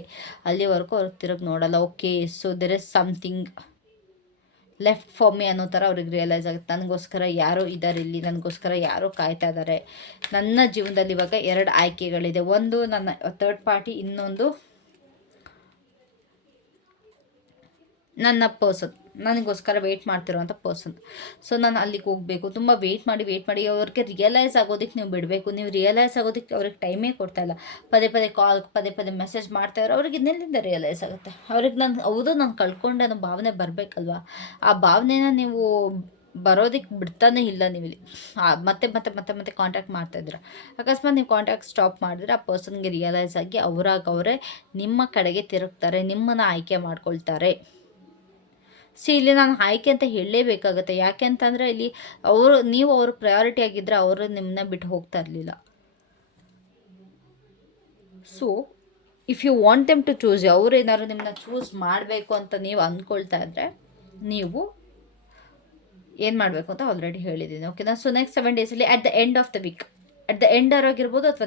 ಅಲ್ಲಿವರೆಗೂ ಅವ್ರು ತಿರುಗಿ ನೋಡಲ್ಲ. Okay, so there is something left for me ಅನ್ನೋ ಥರ ಅವ್ರಿಗೆ ರಿಯಲೈಸ್ ಆಗುತ್ತೆ. ನನಗೋಸ್ಕರ ಯಾರೋ ಇದ್ದಾರೆ ಇಲ್ಲಿ, ನನಗೋಸ್ಕರ ಯಾರೋ ಕಾಯ್ತಾ ಇದ್ದಾರೆ. ನನ್ನ ಜೀವನದಲ್ಲಿ ಇವಾಗ 2 ಆಯ್ಕೆಗಳಿದೆ. ಒಂದು ನನ್ನ ಥರ್ಡ್ ಪಾರ್ಟಿ, ಇನ್ನೊಂದು ನನ್ನ ಪರ್ಸನ್, ನನಗೋಸ್ಕರ ವೆಯ್ಟ್ ಮಾಡ್ತಿರೋವಂಥ ಪರ್ಸನ್. ಸೊ ನಾನು ಅಲ್ಲಿಗೆ ಹೋಗಬೇಕು. ತುಂಬ ವೆಯ್ಟ್ ಮಾಡಿ ಅವ್ರಿಗೆ ರಿಯಲೈಸ್ ಆಗೋದಕ್ಕೆ ನೀವು ಬಿಡಬೇಕು. ನೀವು ರಿಯಲೈಸ್ ಆಗೋದಕ್ಕೆ ಅವ್ರಿಗೆ ಟೈಮೇ ಕೊಡ್ತಾಯಿಲ್ಲ. ಪದೇ ಕಾಲ್, ಪದೇ ಮೆಸೇಜ್ ಮಾಡ್ತಾಯಿರೋ ಅವ್ರಿಗೆ ಇನ್ನೆಲ್ಲಿಂದ ರಿಯಲೈಸ್ ಆಗುತ್ತೆ. ಅವ್ರಿಗೆ ನಾನು ಕಳ್ಕೊಂಡೆ ಅನ್ನೋ ಭಾವನೆ ಬರಬೇಕಲ್ವ. ಆ ಭಾವನೆನ ನೀವು ಬರೋದಕ್ಕೆ ಬಿಡ್ತಾನೆ ಇಲ್ಲ. ನೀವು ಇಲ್ಲಿ ಮತ್ತೆ ಕಾಂಟ್ಯಾಕ್ಟ್ ಮಾಡ್ತಾಯಿದ್ದೀರ. ಅಕಸ್ಮಾತ್ ನೀವು ಕಾಂಟ್ಯಾಕ್ಟ್ ಸ್ಟಾಪ್ ಮಾಡಿದ್ರೆ ಆ ಪರ್ಸನ್ಗೆ ರಿಯಲೈಸ್ ಆಗಿ ಅವರೇ ನಿಮ್ಮ ಕಡೆಗೆ ತಿರುಗ್ತಾರೆ, ನಿಮ್ಮನ್ನು ಆಯ್ಕೆ ಮಾಡ್ಕೊಳ್ತಾರೆ. ಇಲ್ಲಿ ನಾನು ಆಯ್ಕೆ ಅಂತ ಹೇಳಲೇಬೇಕಾಗತ್ತೆ. ಯಾಕೆ ಅಂತಂದರೆ ಇಲ್ಲಿ ನೀವು ಅವರು ಪ್ರಯಾರಿಟಿ ಆಗಿದ್ದರೆ ಅವರು ನಿಮ್ಮನ್ನ ಬಿಟ್ಟು ಹೋಗ್ತಾ ಇರಲಿಲ್ಲ. So if you want them to choose, ಅವ್ರು ಏನಾದ್ರು ನಿಮ್ಮನ್ನ ಚೂಸ್ ಮಾಡಬೇಕು ಅಂತ ನೀವು ಅಂದ್ಕೊಳ್ತಾ ಇದ್ದರೆ ನೀವು ಏನು ಮಾಡಬೇಕು ಅಂತ ಆಲ್ರೆಡಿ ಹೇಳಿದ್ದೀನಿ. ಓಕೆನಾ? ಸೊ ನೆಕ್ಸ್ಟ್ 7 ಡೇಸಲ್ಲಿ at the end of the week at the end ಆಗಿರ್ಬೋದು ಅಥವಾ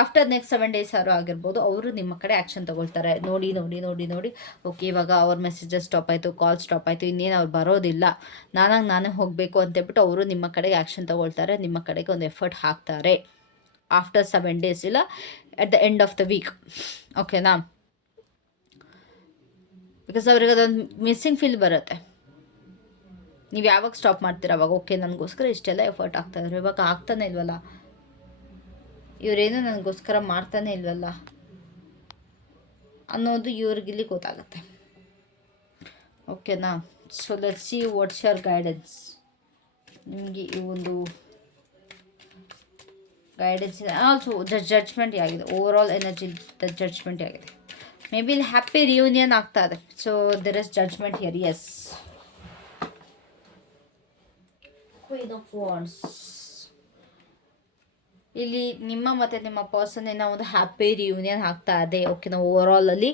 ಆಫ್ಟರ್ ನೆಕ್ಸ್ಟ್ 7 days ಆಗಿರ್ಬೋದು, ಅವರು ನಿಮ್ಮ ಕಡೆ ಆ್ಯಕ್ಷನ್ ತೊಗೊಳ್ತಾರೆ. ನೋಡಿ ಓಕೆ, ಇವಾಗ ಅವ್ರ ಮೆಸೇಜಸ್ ಸ್ಟಾಪ್ ಆಯಿತು, ಕಾಲ್ ಸ್ಟಾಪ್ ಆಯಿತು, ಇನ್ನೇನು ಅವ್ರು ಬರೋದಿಲ್ಲ, ನಾನೇ ಹೋಗಬೇಕು ಅಂತೇಳ್ಬಿಟ್ಟು ಅವರು ನಿಮ್ಮ ಕಡೆಗೆ ಆ್ಯಕ್ಷನ್ ತೊಗೊಳ್ತಾರೆ, ನಿಮ್ಮ ಕಡೆಗೆ ಒಂದು ಎಫರ್ಟ್ ಹಾಕ್ತಾರೆ ಆಫ್ಟರ್ 7 days, ಇಲ್ಲ at the end of the week. ಓಕೆನಾ? ಬಿಕಾಸ್ ಅವ್ರಿಗೆ ಅದೊಂದು ಮಿಸ್ಸಿಂಗ್ ಫೀಲ್ ಬರುತ್ತೆ. ನೀವು ಯಾವಾಗ ಸ್ಟಾಪ್ ಮಾಡ್ತೀರ ಅವಾಗ ಓಕೆ ನನಗೋಸ್ಕರ ಇಷ್ಟೆಲ್ಲ ಎಫರ್ಟ್ ಆಗ್ತಾಯಿದ್ರು, ಇವಾಗ ಆಗ್ತಾನೆ ಇಲ್ವಲ್ಲ, ಇವರೇನು ನನಗೋಸ್ಕರ ಮಾಡ್ತಾನೆ ಇಲ್ವಲ್ಲ ಅನ್ನೋದು ಇವ್ರಿಗಿಲ್ಲಿ ಗೊತ್ತಾಗುತ್ತೆ. ಓಕೆನಾ? So let's see what's your guidance. ನಿಮಗೆ ಈ ಒಂದು ಗೈಡೆನ್ಸ್ ಆಲ್ಸೋ ಜಡ್ಜ್ಮೆಂಟ್ ಆಗಿದೆ, ಓವರ್ ಆಲ್ ಎನರ್ಜಿ ಜಡ್ಜ್ಮೆಂಟ್ ಆಗಿದೆ. ಮೇ ಬಿ ಇಲ್ಲಿ ಹ್ಯಾಪಿ ರಿಯೂನಿಯನ್ ಆಗ್ತಾ ಇದೆ. So there is judgement here. Yes, queen of wands. ಇಲ್ಲಿ ನಿಮ್ಮ ಮತ್ತು ನಿಮ್ಮ ಪರ್ಸನ್ನಿನ ಒಂದು ಹ್ಯಾಪಿ ರಿಯೂನಿಯನ್ ಆಗ್ತಾ ಇದೆ. ಓಕೆನಾ? ಓವರ್ ಆಲಲ್ಲಿ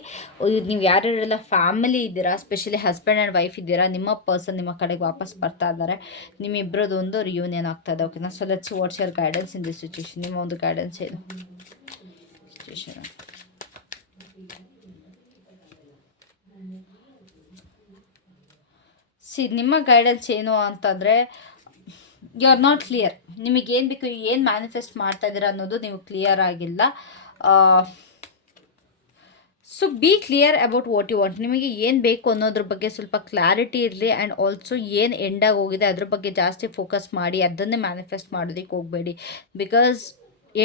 ನೀವು ಯಾರ್ಯಾರೆಲ್ಲ ಫ್ಯಾಮಿಲಿ ಇದ್ದೀರಾ, ಸ್ಪೆಷಲಿ ಹಸ್ಬೆಂಡ್ ಆ್ಯಂಡ್ ವೈಫ್ ಇದ್ದೀರಾ, ನಿಮ್ಮ ಪರ್ಸನ್ ನಿಮ್ಮ ಕಡೆಗೆ ವಾಪಸ್ ಬರ್ತಾ ಇದ್ದಾರೆ, ನಿಮ್ಮಿಬ್ಬರದ್ದು ಒಂದು ರಿಯೂನಿಯನ್ ಆಗ್ತಾ ಇದೆ. ಓಕೆನಾ? So let's what's your guidance in this situation. ನಿಮ್ಮ ಒಂದು ಗೈಡೆನ್ಸ್ ಏನು ಸಿಚುವೇಶನ್? ನಿಮ್ಮ ಗೈಡೆನ್ಸ್ ಏನು ಅಂತಂದರೆ, ಯು ಆರ್ ನಾಟ್ ಕ್ಲಿಯರ್. ನಿಮಗೇನು ಬೇಕು, ಏನು ಮ್ಯಾನಿಫೆಸ್ಟ್ ಮಾಡ್ತಾ ಇದ್ದೀರಾ ಅನ್ನೋದು ನೀವು ಕ್ಲಿಯರ್ ಆಗಿಲ್ಲ. So be clear about what you want. ನಿಮಗೆ ಏನು ಬೇಕು ಅನ್ನೋದ್ರ ಬಗ್ಗೆ ಸ್ವಲ್ಪ ಕ್ಲಾರಿಟಿ ಇರಲಿ. ಆ್ಯಂಡ್ ಆಲ್ಸೋ ಏನು ಎಂಡಾಗಿ ಹೋಗಿದೆ ಅದ್ರ ಬಗ್ಗೆ ಜಾಸ್ತಿ ಫೋಕಸ್ ಮಾಡಿ, ಅದನ್ನೇ ಮ್ಯಾನಿಫೆಸ್ಟ್ ಮಾಡೋದಕ್ಕೆ ಹೋಗಬೇಡಿ. ಬಿಕಾಸ್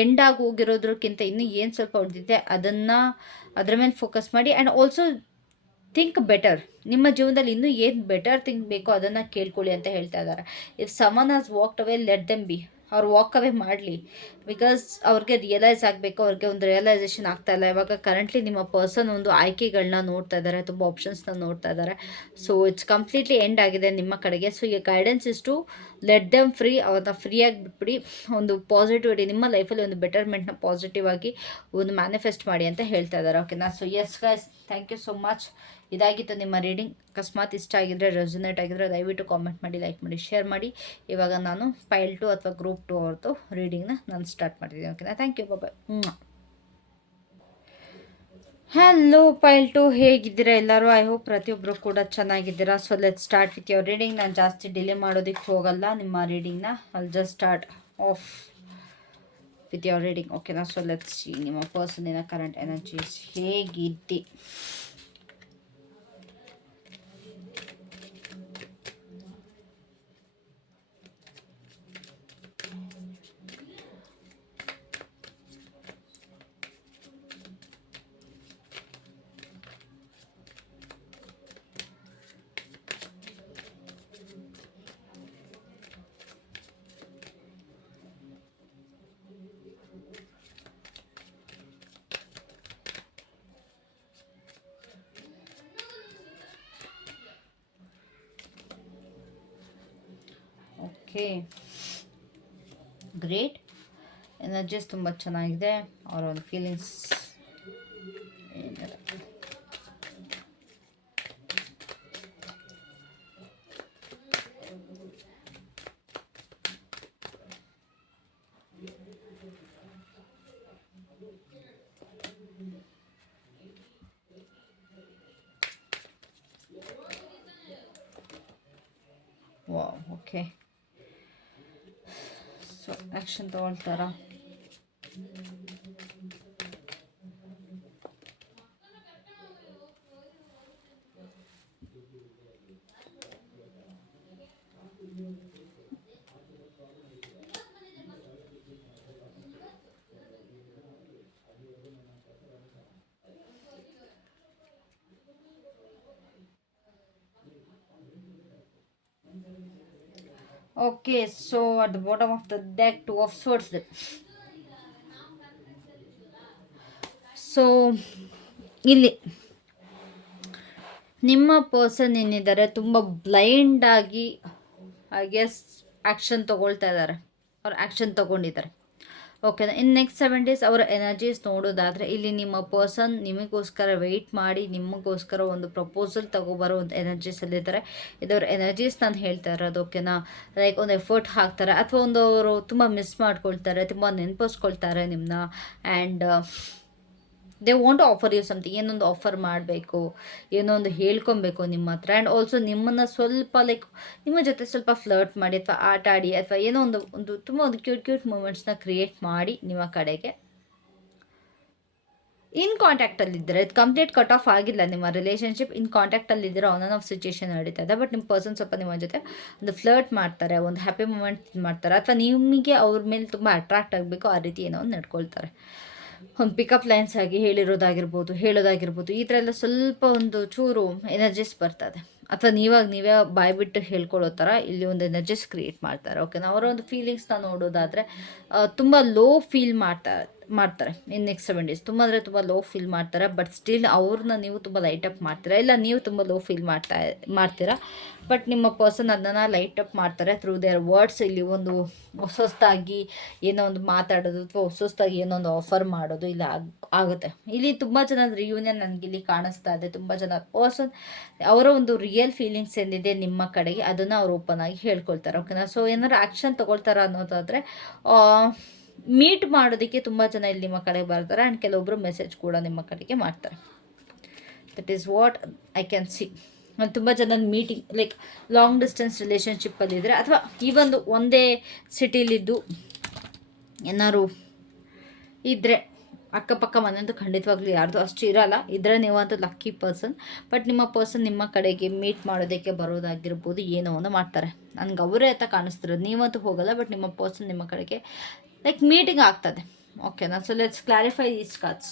ಎಂಡಾಗಿ ಹೋಗಿರೋದ್ರಕ್ಕಿಂತ ಇನ್ನೂ ಏನು ಸ್ವಲ್ಪ ಉಳಿದಿದೆ ಅದರ ಮೇಲೆ ಫೋಕಸ್ ಮಾಡಿ. And also think better. ನಿಮ್ಮ ಜೀವನದಲ್ಲಿ ಇನ್ನೂ ಏನು ಬೆಟರ್ ಥಿಂಕ್ ಬೇಕೋ ಅದನ್ನು ಕೇಳ್ಕೊಳ್ಳಿ ಅಂತ ಹೇಳ್ತಾ ಇದ್ದಾರೆ. If someone has walked away, let them be. ಅವ್ರು ವಾಕ್ ಅವೇ ಮಾಡಲಿ. ಬಿಕಾಸ್ ಅವ್ರಿಗೆ ರಿಯಲೈಸ್ ಆಗಬೇಕು, ಅವ್ರಿಗೆ ಒಂದು ರಿಯಲೈಸೇಷನ್ ಆಗ್ತಾ ಇಲ್ಲ. ಇವಾಗ ಕರೆಂಟ್ಲಿ ನಿಮ್ಮ ಪರ್ಸನ್ ಒಂದು ಆಯ್ಕೆಗಳನ್ನ ನೋಡ್ತಾ ಇದ್ದಾರೆ, ತುಂಬ ಆಪ್ಷನ್ಸ್ನ ನೋಡ್ತಾ ಇದ್ದಾರೆ. ಸೊ ಇಟ್ಸ್ ಕಂಪ್ಲೀಟ್ಲಿ ಎಂಡ್ ಆಗಿದೆ ನಿಮ್ಮ ಕಡೆಗೆ. ಸೊ ಈ guidance is to let them free. ಅವ್ರನ್ನ ಫ್ರೀಯಾಗಿ ಬಿಟ್ಬಿಡಿ. ಒಂದು ಪಾಸಿಟಿವಿಟಿ ನಿಮ್ಮ ಲೈಫಲ್ಲಿ ಒಂದು ಬೆಟರ್ಮೆಂಟ್ನ ಪಾಸಿಟಿವ್ ಆಗಿ ಒಂದು ಮ್ಯಾನಿಫೆಸ್ಟ್ ಮಾಡಿ ಅಂತ ಹೇಳ್ತಾ ಇದ್ದಾರೆ. ಓಕೆನಾ? So yes guys, thank you so much. ಇದಾಗಿತ್ತು ನಿಮ್ಮ ರೀಡಿಂಗ್. ಅಕಸ್ಮಾತ್ ಇಷ್ಟ ಆಗಿದ್ರೆ, ರೆಸೊನೇಟ್ ಆಗಿದ್ರೆ ದಯವಿಟ್ಟು ಕಾಮೆಂಟ್ ಮಾಡಿ, ಲೈಕ್ ಮಾಡಿ, ಶೇರ್ ಮಾಡಿ. ಇವಾಗ ನಾನು ಫೈಲ್ 2 ಅಥವಾ ಗ್ರೂಪ್ 2 ಅವ್ರದ್ದು ರೀಡಿಂಗ್ನ ನಾನು ಸ್ಟಾರ್ಟ್ ಮಾಡ್ತಿದ್ದೀನಿ. ಓಕೆನಾ? Thank you, bye. Hello file 2, ಹೇಗಿದ್ದೀರಾ ಎಲ್ಲರೂ? ಐ ಹೋಪ್ ಪ್ರತಿಯೊಬ್ಬರು ಕೂಡ ಚೆನ್ನಾಗಿದ್ದೀರಾ. So let start with your reading. ನಾನು ಜಾಸ್ತಿ ಡಿಲೇ ಮಾಡೋದಕ್ಕೆ ಹೋಗಲ್ಲ ನಿಮ್ಮ ರೀಡಿಂಗ್ನ. I'll just start off with your reading. ಓಕೆನಾ? ಸೊ ಲೆಟ್ಸ್ ಸಿ ನಿಮ್ಮ ಪರ್ಸನಿನ ಕರೆಂಟ್ ಎನರ್ಜೀಸ್ ಹೇಗಿದ್ದಿ. Okay, great. ಎನರ್ಜೀಸ್ ತುಂಬ ಚೆನ್ನಾಗಿದೆ. ಅವರ ಒಂದು feelings wow. Okay, so action ತೊಗೊಳ್ತಾರಾ? Okay, so at the bottom of the deck, 2 of swords. So ಇಲ್ಲಿ ನಿಮ್ಮ ಪರ್ಸನ್ ಏನಿದ್ದಾರೆ ತುಂಬ ಬ್ಲೈಂಡಾಗಿ ಐ ಗೆಸ್ ಆ್ಯಕ್ಷನ್ ತೊಗೊಳ್ತಾ ಇದ್ದಾರೆ. ಅವ್ರು ಆ್ಯಕ್ಷನ್ ತೊಗೊಂಡಿದ್ದಾರೆ. ಓಕೆನಾ. ಇನ್ನು ನೆಕ್ಸ್ಟ್ 7 ಡೇಸ್ ಅವರ ಎನರ್ಜೀಸ್ ನೋಡೋದಾದರೆ, ಇಲ್ಲಿ ನಿಮ್ಮ ಪರ್ಸನ್ ನಿಮಗೋಸ್ಕರ ವೆಯ್ಟ್ ಮಾಡಿ ನಿಮಗೋಸ್ಕರ ಒಂದು ಪ್ರಪೋಸಲ್ ತಗೊಬರೋ ಒಂದು ಎನರ್ಜೀಸಲ್ಲಿದ್ದಾರೆ. ಇದವ್ರ ಎನರ್ಜೀಸ್ ನಾನು ಹೇಳ್ತಾ ಇರೋದು. ಓಕೆನಾ. ಲೈಕ್ ಒಂದು ಎಫರ್ಟ್ ಹಾಕ್ತಾರೆ, ಅಥವಾ ಒಂದು ಅವರು ತುಂಬ ಮಿಸ್ ಮಾಡ್ಕೊಳ್ತಾರೆ, ತುಂಬ ನೆನಪಿಸ್ಕೊಳ್ತಾರೆ ನಿಮ್ಮನ್ನ. And they want to offer you something. ಏನೊಂದು ಆಫರ್ ಮಾಡಬೇಕು, ಏನೋ ಒಂದು ಹೇಳ್ಕೊಬೇಕು ನಿಮ್ಮ ಹತ್ರ. ಆ್ಯಂಡ್ ಆಲ್ಸೋ ನಿಮ್ಮನ್ನು ಸ್ವಲ್ಪ ಲೈಕ್ ನಿಮ್ಮ ಜೊತೆ ಸ್ವಲ್ಪ ಫ್ಲರ್ಟ್ ಮಾಡಿ, ಅಥವಾ ಆಟ ಆಡಿ, ಅಥವಾ ಏನೋ ಒಂದು ತುಂಬ ಒಂದು ಕ್ಯೂಟ್ ಮೂಮೆಂಟ್ಸ್ನ ಕ್ರಿಯೇಟ್ ಮಾಡಿ ನಿಮ್ಮ ಕಡೆಗೆ ಇನ್ ಕಾಂಟ್ಯಾಕ್ಟಲ್ಲಿದ್ದರೆ. ಇದು ಕಂಪ್ಲೀಟ್ ಕಟ್ ಆಫ್ ಆಗಿಲ್ಲ ನಿಮ್ಮ ರಿಲೇಷನ್ಶಿಪ್. ಇನ್ ಕಾಂಟ್ಯಾಕ್ಟಲ್ಲಿದ್ದರೆ ಆನ್ ಆ್ಯಂಡ್ ಆಫ್ ಸಿಚುಯೇಷನ್ ನಡೀತಾ ಇದೆ. ಬಟ್ ನಿಮ್ಮ ಪರ್ಸನ್ ಸ್ವಲ್ಪ ನಿಮ್ಮ ಜೊತೆ ಒಂದು ಫ್ಲರ್ಟ್ ಮಾಡ್ತಾರೆ, ಒಂದು ಹ್ಯಾಪಿ ಮೂಮೆಂಟ್ ಮಾಡ್ತಾರೆ, ಅಥವಾ ನಿಮಗೆ ಅವ್ರ ಮೇಲೆ ತುಂಬ ಅಟ್ರಾಕ್ಟ್ ಆಗಬೇಕು ಆ ರೀತಿ ಏನೋ ಒಂದು ನಡ್ಕೊಳ್ತಾರೆ. ಒಂದು ಪಿಕಪ್ ಲೈನ್ಸ್ ಆಗಿ ಹೇಳೋದಾಗಿರ್ಬೋದು, ಈ ಥರ ಎಲ್ಲ ಸ್ವಲ್ಪ ಒಂದು ಚೂರು ಎನರ್ಜೀಸ್ ಬರ್ತದೆ. ಅಥವಾ ನೀವೇ ಬಾಯ್ಬಿಟ್ಟು ಹೇಳ್ಕೊಳ್ಳೋ ಥರ ಇಲ್ಲಿ ಒಂದು ಎನರ್ಜೀಸ್ ಕ್ರಿಯೇಟ್ ಮಾಡ್ತಾರೆ. ಓಕೆನಾ. ಅವರ ಒಂದು ಫೀಲಿಂಗ್ಸ್ನ ನೋಡೋದಾದರೆ ತುಂಬ ಲೋ ಫೀಲ್ ಮಾಡ್ತಾರೆ ಇನ್ನು ನೆಕ್ಸ್ಟ್ 7 ಡೇಸ್. ತುಂಬ ಅಂದರೆ ತುಂಬ ಲೋ ಫೀಲ್ ಮಾಡ್ತಾರೆ. ಬಟ್ ಸ್ಟಿಲ್ ಅವ್ರನ್ನ ನೀವು ತುಂಬ ಲೈಟಪ್ ಮಾಡ್ತೀರಾ, ಇಲ್ಲ ನೀವು ತುಂಬ ಲೋ ಫೀಲ್ ಮಾಡ್ತೀರಾ. ಬಟ್ ನಿಮ್ಮ ಪರ್ಸನ್ ಅದನ್ನು ಲೈಟಪ್ ಮಾಡ್ತಾರೆ ಥ್ರೂ ದೇರ್ ವರ್ಡ್ಸ್. ಇಲ್ಲಿ ಒಂದು ಹೊಸದಾಗಿ ಏನೋ ಒಂದು ಮಾತಾಡೋದು, ಅಥವಾ ಹೊಸದಾಗಿ ಏನೋ ಒಂದು ಆಫರ್ ಮಾಡೋದು ಇಲ್ಲ ಆಗುತ್ತೆ. ಇಲ್ಲಿ ತುಂಬ ಜನ ರಿಯೂನಿಯನ್ ನನಗಿಲ್ಲಿ ಕಾಣಿಸ್ತಾ ಇದೆ. ತುಂಬ ಜನ ಪರ್ಸನ್ ಅವರ ಒಂದು ರಿಯಲ್ ಫೀಲಿಂಗ್ಸ್ ಏನಿದೆ ನಿಮ್ಮ ಕಡೆಗೆ ಅದನ್ನು ಅವ್ರು ಓಪನ್ ಆಗಿ ಹೇಳ್ಕೊಳ್ತಾರೆ. ಓಕೆನಾ. ಸೊ ಏನಾದ್ರು ಆ್ಯಕ್ಷನ್ ತೊಗೊಳ್ತಾರ ಅನ್ನೋದಾದರೆ, ಮೀಟ್ ಮಾಡೋದಕ್ಕೆ ತುಂಬ ಜನ ಇಲ್ಲಿ ನಿಮ್ಮ ಕಡೆಗೆ ಬರ್ತಾರೆ. ಆ್ಯಂಡ್ ಕೆಲವೊಬ್ಬರು ಮೆಸೇಜ್ ಕೂಡ ನಿಮ್ಮ ಕಡೆಗೆ ಮಾಡ್ತಾರೆ. That is what I can see. ತುಂಬ ಜನ ಮೀಟಿಂಗ್ ಲೈಕ್ ಲಾಂಗ್ ಡಿಸ್ಟೆನ್ಸ್ ರಿಲೇಷನ್ಶಿಪ್ಪಲ್ಲಿದ್ದರೆ, ಅಥವಾ ಈ ಒಂದು ಒಂದೇ ಸಿಟಿಲಿದ್ದು ಏನಾದ್ರು ಇದ್ದರೆ, ಅಕ್ಕಪಕ್ಕ ಮನೆಯಂತೂ ಖಂಡಿತವಾಗ್ಲೂ ಯಾರ್ದು ಅಷ್ಟು ಇರೋಲ್ಲ. ಇದ್ದರೆ ನೀವಂತೂ ಲಕ್ಕಿ ಪರ್ಸನ್. ಬಟ್ ನಿಮ್ಮ ಪರ್ಸನ್ ನಿಮ್ಮ ಕಡೆಗೆ ಮೀಟ್ ಮಾಡೋದಕ್ಕೆ ಬರೋದಾಗಿರ್ಬೋದು, ಏನೋ ಒಂದು ಮಾಡ್ತಾರೆ. ನನಗೆ ಅವರೇ ಅಂತ ಕಾಣಿಸ್ತಿರೋದು, ನೀವಂತೂ ಹೋಗಲ್ಲ. ಬಟ್ ನಿಮ್ಮ ಪರ್ಸನ್ ನಿಮ್ಮ ಕಡೆಗೆ ಲೈಕ್ ಮೀಟಿಂಗ್ ಆಗ್ತದೆ. ಓಕೆನಾ. So let's clarify these cards.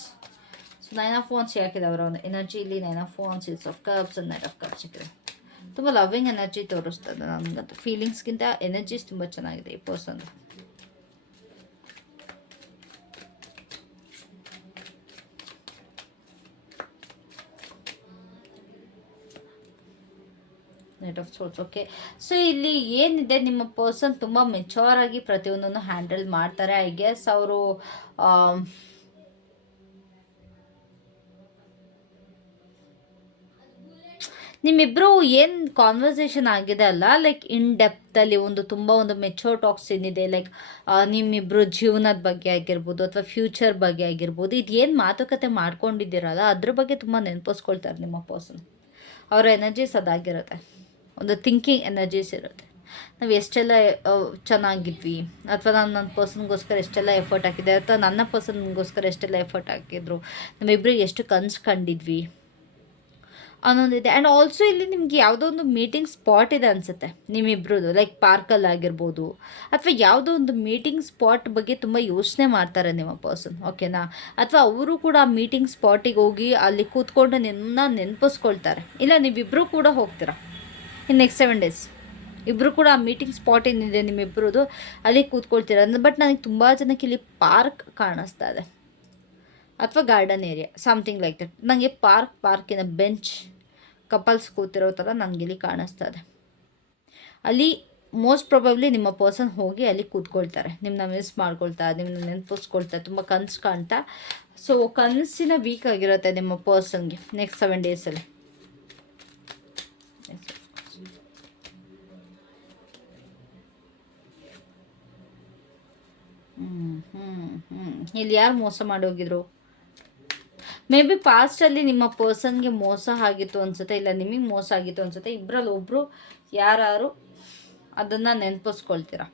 So 9 of wands ಯಾಕಿದೆ ಅವರ ಒಂದು ಎನರ್ಜಿ ಇಲ್ಲಿ? 9 of wands, 6 of cups, and 9 of cups ಸಿಕ್ಕಿದೆ. ತುಂಬ ಲವ್ವಿಂಗ್ ಎನರ್ಜಿ ತೋರಿಸ್ತದೆ ನನಗಂತೂ. ಫೀಲಿಂಗ್ಸ್ಗಿಂತ ಎನರ್ಜೀಸ್ ತುಂಬ ಚೆನ್ನಾಗಿದೆ ಈ person. Knight of swords. Okay. So ಇಲ್ಲಿ ಏನಿದೆ, ನಿಮ್ಮ ಪರ್ಸನ್ ತುಂಬ ಮೆಚೂರ್ ಆಗಿ ಪ್ರತಿಯೊಂದನ್ನು ಹ್ಯಾಂಡಲ್ ಮಾಡ್ತಾರೆ. ಐ ಗೆಸ್ ಅವರು ನಿಮ್ಮಿಬ್ಬರು ಏನು ಕಾನ್ವರ್ಸೇಷನ್ ಆಗಿದೆ ಅಲ್ಲ, ಲೈಕ್ ಇನ್ ಡೆಪ್ತಲ್ಲಿ ತುಂಬ ಒಂದು ಮೆಚೂರ್ ಟಾಕ್ಸ್ ಏನಿದೆ, ಲೈಕ್ ನಿಮ್ಮಿಬ್ಬರು ಜೀವನದ ಬಗ್ಗೆ ಆಗಿರ್ಬೋದು, ಅಥವಾ ಫ್ಯೂಚರ್ ಬಗ್ಗೆ ಆಗಿರ್ಬೋದು, ಇದು ಏನು ಮಾತುಕತೆ ಮಾಡ್ಕೊಂಡಿದ್ದೀರಲ್ಲ ಅದ್ರ ಬಗ್ಗೆ ತುಂಬ ನೆನಪಿಸ್ಕೊಳ್ತಾರೆ ನಿಮ್ಮ ಪರ್ಸನ್. ಅವರ ಎನರ್ಜೀಸ್ ಅದಾಗಿರುತ್ತೆ, ಒಂದು ಥಿಂಕಿಂಗ್ ಎನರ್ಜೀಸ್ ಇರುತ್ತೆ. ನಾವು ಎಷ್ಟೆಲ್ಲ ಚೆನ್ನಾಗಿದ್ವಿ, ಅಥವಾ ನಾನು ನನ್ನ ಪರ್ಸನ್ಗೋಸ್ಕರ ಎಷ್ಟೆಲ್ಲ ಎಫರ್ಟ್ ಹಾಕಿದ್ದೆ, ಅಥವಾ ನನ್ನ ಪರ್ಸನ್ಗೋಸ್ಕರ ಎಷ್ಟೆಲ್ಲ ಎಫರ್ಟ್ ಹಾಕಿದ್ರು, ನಮ್ಮಿಬ್ಬರಿಗೆ ಎಷ್ಟು ಕನಸು ಕಂಡಿದ್ವಿ ಅನ್ನೊಂದಿದೆ. ಆ್ಯಂಡ್ ಆಲ್ಸೋ ಇಲ್ಲಿ ನಿಮ್ಗೆ ಯಾವುದೋ ಒಂದು ಮೀಟಿಂಗ್ ಸ್ಪಾಟ್ ಇದೆ ಅನಿಸುತ್ತೆ ನಿಮ್ಮಿಬ್ರದ್ದು, ಲೈಕ್ ಪಾರ್ಕಲ್ಲಿ ಆಗಿರ್ಬೋದು, ಅಥವಾ ಯಾವುದೋ ಒಂದು ಮೀಟಿಂಗ್ ಸ್ಪಾಟ್ ಬಗ್ಗೆ ತುಂಬ ಯೋಚನೆ ಮಾಡ್ತಾರೆ ನಿಮ್ಮ ಪರ್ಸನ್. ಓಕೆನಾ. ಅಥವಾ ಅವರು ಕೂಡ ಆ ಮೀಟಿಂಗ್ ಸ್ಪಾಟಿಗೆ ಹೋಗಿ ಅಲ್ಲಿ ಕೂತ್ಕೊಂಡು ನಿಮ್ಮನ್ನ ನೆನಪಿಸ್ಕೊಳ್ತಾರೆ, ಇಲ್ಲ ನೀವಿಬ್ಬರು ಕೂಡ ಹೋಗ್ತೀರಾ ಇನ್ನು ನೆಕ್ಸ್ಟ್ 7 ಡೇಸ್. ಇಬ್ಬರು ಕೂಡ ಆ ಮೀಟಿಂಗ್ ಸ್ಪಾಟ್ ಏನಿದೆ ನಿಮ್ಮಿಬ್ಬರದು ಅಲ್ಲಿ ಕೂತ್ಕೊಳ್ತೀರ. ಬಟ್ ನನಗೆ ತುಂಬ ಜನಕ್ಕೆ ಇಲ್ಲಿ ಪಾರ್ಕ್ ಕಾಣಿಸ್ತಾ ಇದೆ, ಅಥವಾ garden area, something like that. ನನಗೆ ಪಾರ್ಕಿನ ಬೆಂಚ್, ಕಪಲ್ಸ್ ಕೂತಿರೋ ಥರ ನನಗಿಲ್ಲಿ ಕಾಣಿಸ್ತಾ ಇದೆ. ಅಲ್ಲಿ ಮೋಸ್ಟ್ ಪ್ರಾಬಬ್ಲಿ ನಿಮ್ಮ ಪರ್ಸನ್ ಹೋಗಿ ಅಲ್ಲಿ ಕೂತ್ಕೊಳ್ತಾರೆ, ನಿಮ್ಮನ್ನ ಮಿಸ್ ಮಾಡ್ಕೊಳ್ತಾ, ನಿಮ್ಮನ್ನ ನೆನಪಿಸ್ಕೊಳ್ತಾ, ತುಂಬ ಕನಸು ಕಾಣ್ತಾ. ಸೊ ಕನಸಿನ ವೀಕ್ ಆಗಿರುತ್ತೆ ನಿಮ್ಮ ಪರ್ಸನ್ಗೆ ನೆಕ್ಸ್ಟ್ 7 ಡೇಸಲ್ಲಿ. ಇಲ್ಲಿ ಯಾರು ಮೋಸ ಮಾಡಿ ಹೋಗಿದ್ರು? ಮೇ ಬಿ ಪಾಸ್ಟಲ್ಲಿ ನಿಮ್ಮ ಪರ್ಸನ್ಗೆ ಮೋಸ ಆಗಿತ್ತು ಅನ್ಸುತ್ತೆ, ಇಲ್ಲ ನಿಮಗೆ ಮೋಸ ಆಗಿತ್ತು ಅನ್ಸುತ್ತೆ. ಇಬ್ಬರಲ್ಲಿ ಒಬ್ಬರು ಯಾರು ಅದನ್ನು ನೆನಪಿಸ್ಕೊಳ್ತೀರಾ.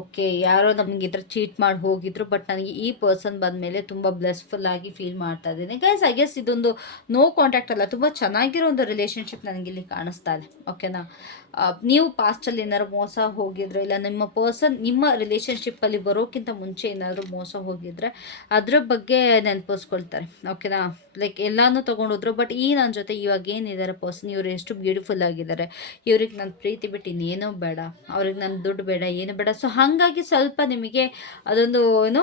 ಓಕೆ. ಯಾರೋ ನಮಗೆ ಈ ಥರ ಚೀಟ್ ಮಾಡಿ ಹೋಗಿದ್ರು, ಬಟ್ ನನಗೆ ಈ ಪರ್ಸನ್ ಬಂದಮೇಲೆ ತುಂಬ ಬ್ಲೆಸ್ಫುಲ್ ಆಗಿ ಫೀಲ್ ಮಾಡ್ತಾ ಇದ್ದೀನಿ. ಗೈಸ್ ಐ ಗೆಸ್ ಇದೊಂದು ನೋ ಕಾಂಟ್ಯಾಕ್ಟ್ ಅಲ್ಲ, ತುಂಬ ಚೆನ್ನಾಗಿರೋ ಒಂದು ರಿಲೇಷನ್ಶಿಪ್ ನನಗಿಲ್ಲಿ ಕಾಣಿಸ್ತಾ ಇದೆ. ಓಕೆನಾ. ನೀವು ಪಾಸ್ಟಲ್ಲಿ ಏನಾದ್ರು ಮೋಸ ಹೋಗಿದ್ರೆ, ಇಲ್ಲ ನಿಮ್ಮ ಪರ್ಸನ್ ನಿಮ್ಮ ರಿಲೇಷನ್ಶಿಪ್ಪಲ್ಲಿ ಬರೋಕ್ಕಿಂತ ಮುಂಚೆ ಏನಾದರೂ ಮೋಸ ಹೋಗಿದ್ರೆ ಅದ್ರ ಬಗ್ಗೆ ನೆನಪಿಸ್ಕೊಳ್ತಾರೆ. ಓಕೆನಾ. ಲೈಕ್ ಎಲ್ಲನೂ ತೊಗೊಂಡೋದ್ರು, ಬಟ್ ನನ್ನ ಜೊತೆ ಇವಾಗ ಏನಿದ್ದಾರೆ ಪರ್ಸನ್, ಇವರು ಎಷ್ಟು ಬ್ಯೂಟಿಫುಲ್ ಆಗಿದ್ದಾರೆ, ಇವ್ರಿಗೆ ನನ್ನ ಪ್ರೀತಿ ಬಿಟ್ಟು ಇನ್ನೇನೋ ಬೇಡ, ಅವ್ರಿಗೆ ನನ್ನ ದುಡ್ಡು ಬೇಡ, ಏನು ಬೇಡ. ಸೊ ಹಾಗಾಗಿ ಸ್ವಲ್ಪ ನಿಮಗೆ ಅದೊಂದು ಏನೋ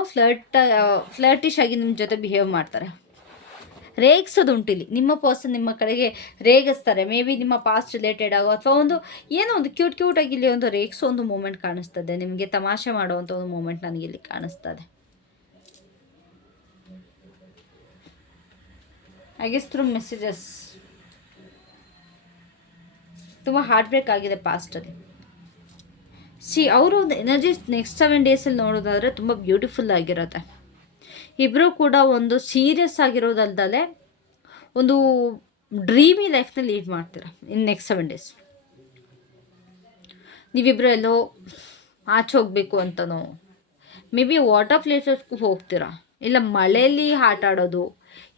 ಫ್ಲರ್ಟಿಶ್ ಆಗಿ ನಿಮ್ಮ ಜೊತೆ ಬಿಹೇವ್ ಮಾಡ್ತಾರೆ. ರೇಗಿಸೋದುಂಟಿಲ್ಲಿ. ನಿಮ್ಮ ಪರ್ಸನ್ ನಿಮ್ಮ ಕಡೆಗೆ ರೇಗಿಸ್ತಾರೆ. ಮೇ ಬಿ ನಿಮ್ಮ ಪಾಸ್ಟ್ ರಿಲೇಟೆಡ್ ಆಗೋ ಅಥವಾ ಒಂದು ಏನೋ ಒಂದು ಕ್ಯೂಟಾಗಿ ಇಲ್ಲಿ ಒಂದು ರೇಗಿಸೋ ಒಂದು ಮೂಮೆಂಟ್ ಕಾಣಿಸ್ತದೆ. ನಿಮಗೆ ತಮಾಷೆ ಮಾಡುವಂಥ ಒಂದು ಮೂಮೆಂಟ್ ನನಗಿಲ್ಲಿ ಕಾಣಿಸ್ತದೆ. ಐ ಗೆಸ್ ಥ್ರೂ ಮೆಸೇಜಸ್ ತುಂಬ ಹಾರ್ಟ್ ಬ್ರೇಕ್ ಆಗಿದೆ ಪಾಸ್ಟಲ್ಲಿ. ಅವರು ಒಂದು ಎನರ್ಜೀಸ್ ನೆಕ್ಸ್ಟ್ 7 ಡೇಸಲ್ಲಿ ನೋಡೋದಾದರೆ ತುಂಬ ಬ್ಯೂಟಿಫುಲ್ ಆಗಿರುತ್ತೆ. ಇಬ್ಬರು ಕೂಡ ಒಂದು ಸೀರಿಯಸ್ ಆಗಿರೋದಲ್ದಲೆ ಒಂದು ಡ್ರೀಮಿ ಲೈಫ್ನ ಲೀಡ್ ಮಾಡ್ತೀರಾ ಇನ್ ನೆಕ್ಸ್ಟ್ 7 ಡೇಸ್. ನೀವಿಬ್ಬರು ಎಲ್ಲೋ ಆಚೆ ಹೋಗಬೇಕು ಅಂತನೋ, ಮೇ ಬಿ ವಾಟರ್ ಪ್ಲೇಸಸ್ಗೂ ಹೋಗ್ತೀರಾ, ಇಲ್ಲ ಮಳೆಯಲ್ಲಿ ಆಟ ಆಡೋದು,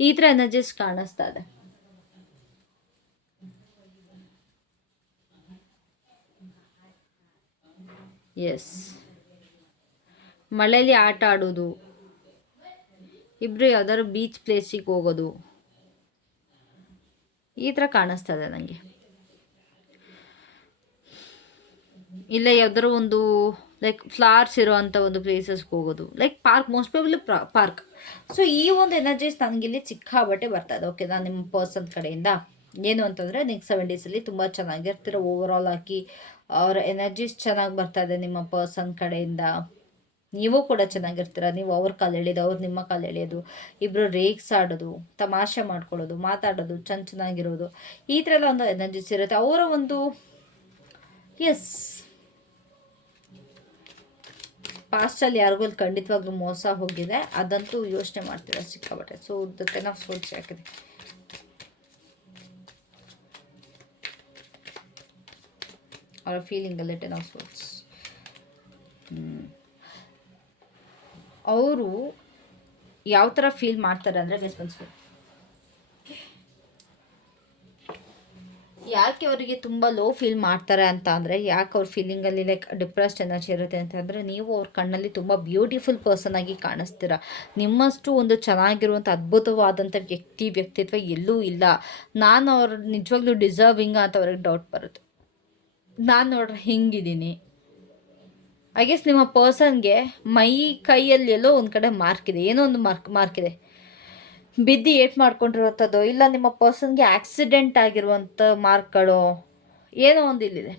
ಈ ಥರ ಎನರ್ಜೀಸ್ ಕಾಣಿಸ್ತಾ ಇದೆ. ಎಸ್, ಮಳೆಯಲ್ಲಿ ಆಟ ಆಡೋದು, ಇಬ್ಬರು ಯಾವ್ದಾದ್ರು ಬೀಚ್ ಪ್ಲೇಸಿಗೆ ಹೋಗೋದು, ಈ ಥರ ಕಾಣಿಸ್ತಾ ಇದೆ ನನಗೆ. ಇಲ್ಲ ಯಾವ್ದಾದ್ರು ಒಂದು ಲೈಕ್ ಫ್ಲವರ್ಸ್ ಇರೋವಂಥ ಒಂದು ಪ್ಲೇಸಸ್ಗೆ ಹೋಗೋದು, like park, most probably park. So ಈ ಒಂದು ಎನರ್ಜೀಸ್ ನನಗಿಲ್ಲಿ ಸಿಕ್ಕಾಬಟ್ಟೆ ಬರ್ತಾ ಇದೆ. ಓಕೆ, ನಾನು ನಿಮ್ಮ ಪರ್ಸನ್ ಕಡೆಯಿಂದ ಏನು ಅಂತಂದರೆ ನೆಕ್ಸ್ಟ್ 7 ಡೇಸಲ್ಲಿ ತುಂಬ ಚೆನ್ನಾಗಿರ್ತೀರ. ಓವರ್ ಆಲ್ ಆಗಿ ಅವರ ಎನರ್ಜೀಸ್ ಚೆನ್ನಾಗಿ ಬರ್ತಾ ಇದೆ ನಿಮ್ಮ ಪರ್ಸನ್ ಕಡೆಯಿಂದ. ನೀವು ಕೂಡ ಚೆನ್ನಾಗಿರ್ತೀರ. ನೀವು ಅವ್ರ ಕಾಲು ಎಳೆಯೋದು, ಅವ್ರು ನಿಮ್ಮ ಕಾಲು ಎಳೆಯೋದು, ಇಬ್ಬರು ರೇಗ್ಸಾಡೋದು, ತಮಾಷೆ ಮಾಡ್ಕೊಳ್ಳೋದು, ಮಾತಾಡೋದು, ಚೆನ್ನಾಗಿರೋದು, ಈ ಥರ ಎಲ್ಲ ಒಂದು ಎನರ್ಜೀಸ್ ಇರುತ್ತೆ. ಅವರ ಒಂದು ಎಸ್ ಪಾಸ್ಟಲ್ಲಿ ಯಾರಿಗೂ ಖಂಡಿತವಾಗ್ಲೂ ಮೋಸ ಹೋಗಿದೆ, ಅದಂತೂ ಯೋಚನೆ ಮಾಡ್ತೀರ ಸಿಕ್ಕಾಬಟ್ಟೆ. ಸೊ ಅದಕ್ಕೆ ನಾವು ಸೋಚಿ ಹಾಕಿದೆ. ಅವರ ಫೀಲಿಂಗಲ್ಲಿ ಟೆನ್ ಆಫ್ ಸೋರ್ಸ್. ಅವರು ಯಾವ ಥರ ಫೀಲ್ ಮಾಡ್ತಾರೆ ಅಂದರೆ ರೆಸ್ಪಾನ್ಸಿಬಲ್. ಯಾಕೆ ಅವರಿಗೆ ತುಂಬ ಲೋ ಫೀಲ್ ಮಾಡ್ತಾರೆ ಅಂತ ಅಂದರೆ, ಯಾಕೆ ಅವ್ರ ಫೀಲಿಂಗಲ್ಲಿ ಲೈಕ್ ಡಿಪ್ರೆಸ್ಡ್ ಎನರ್ಜಿ ಇರುತ್ತೆ ಅಂತಂದರೆ, ನೀವು ಅವ್ರ ಕಣ್ಣಲ್ಲಿ ತುಂಬ ಬ್ಯೂಟಿಫುಲ್ ಪರ್ಸನ್ ಆಗಿ ಕಾಣಿಸ್ತೀರ. ನಿಮ್ಮಷ್ಟು ಒಂದು ಚೆನ್ನಾಗಿರುವಂಥ ಅದ್ಭುತವಾದಂಥ ವ್ಯಕ್ತಿತ್ವ ಎಲ್ಲೂ ಇಲ್ಲ. ನಾನು ಅವ್ರು ನಿಜವಾಗ್ಲೂ ಡಿಸರ್ವಿಂಗ ಅಂತ ಅವ್ರಿಗೆ ಡೌಟ್ ಬರುತ್ತೆ. ನಾನು ನೋಡ್ರಿ ಹಿಂಗಿದ್ದೀನಿ. ಐ ಗೆಸ್ ನಿಮ್ಮ ಪರ್ಸನ್ಗೆ ಮೈ ಕೈಯಲ್ಲಿ ಎಲ್ಲೋ ಒಂದು ಕಡೆ ಮಾರ್ಕ್ ಇದೆ, ಏನೋ ಒಂದು ಮಾರ್ಕ್ ಇದೆ. ಬಿದ್ದು ಏಟ್ ಮಾಡ್ಕೊಂಡಿರುವಂಥದ್ದು, ಇಲ್ಲ ನಿಮ್ಮ ಪರ್ಸನ್ಗೆ ಆಕ್ಸಿಡೆಂಟ್ ಆಗಿರುವಂಥ ಮಾರ್ಕ್ಗಳು, ಏನೋ ಒಂದು ಇಲ್ಲಿದೆ.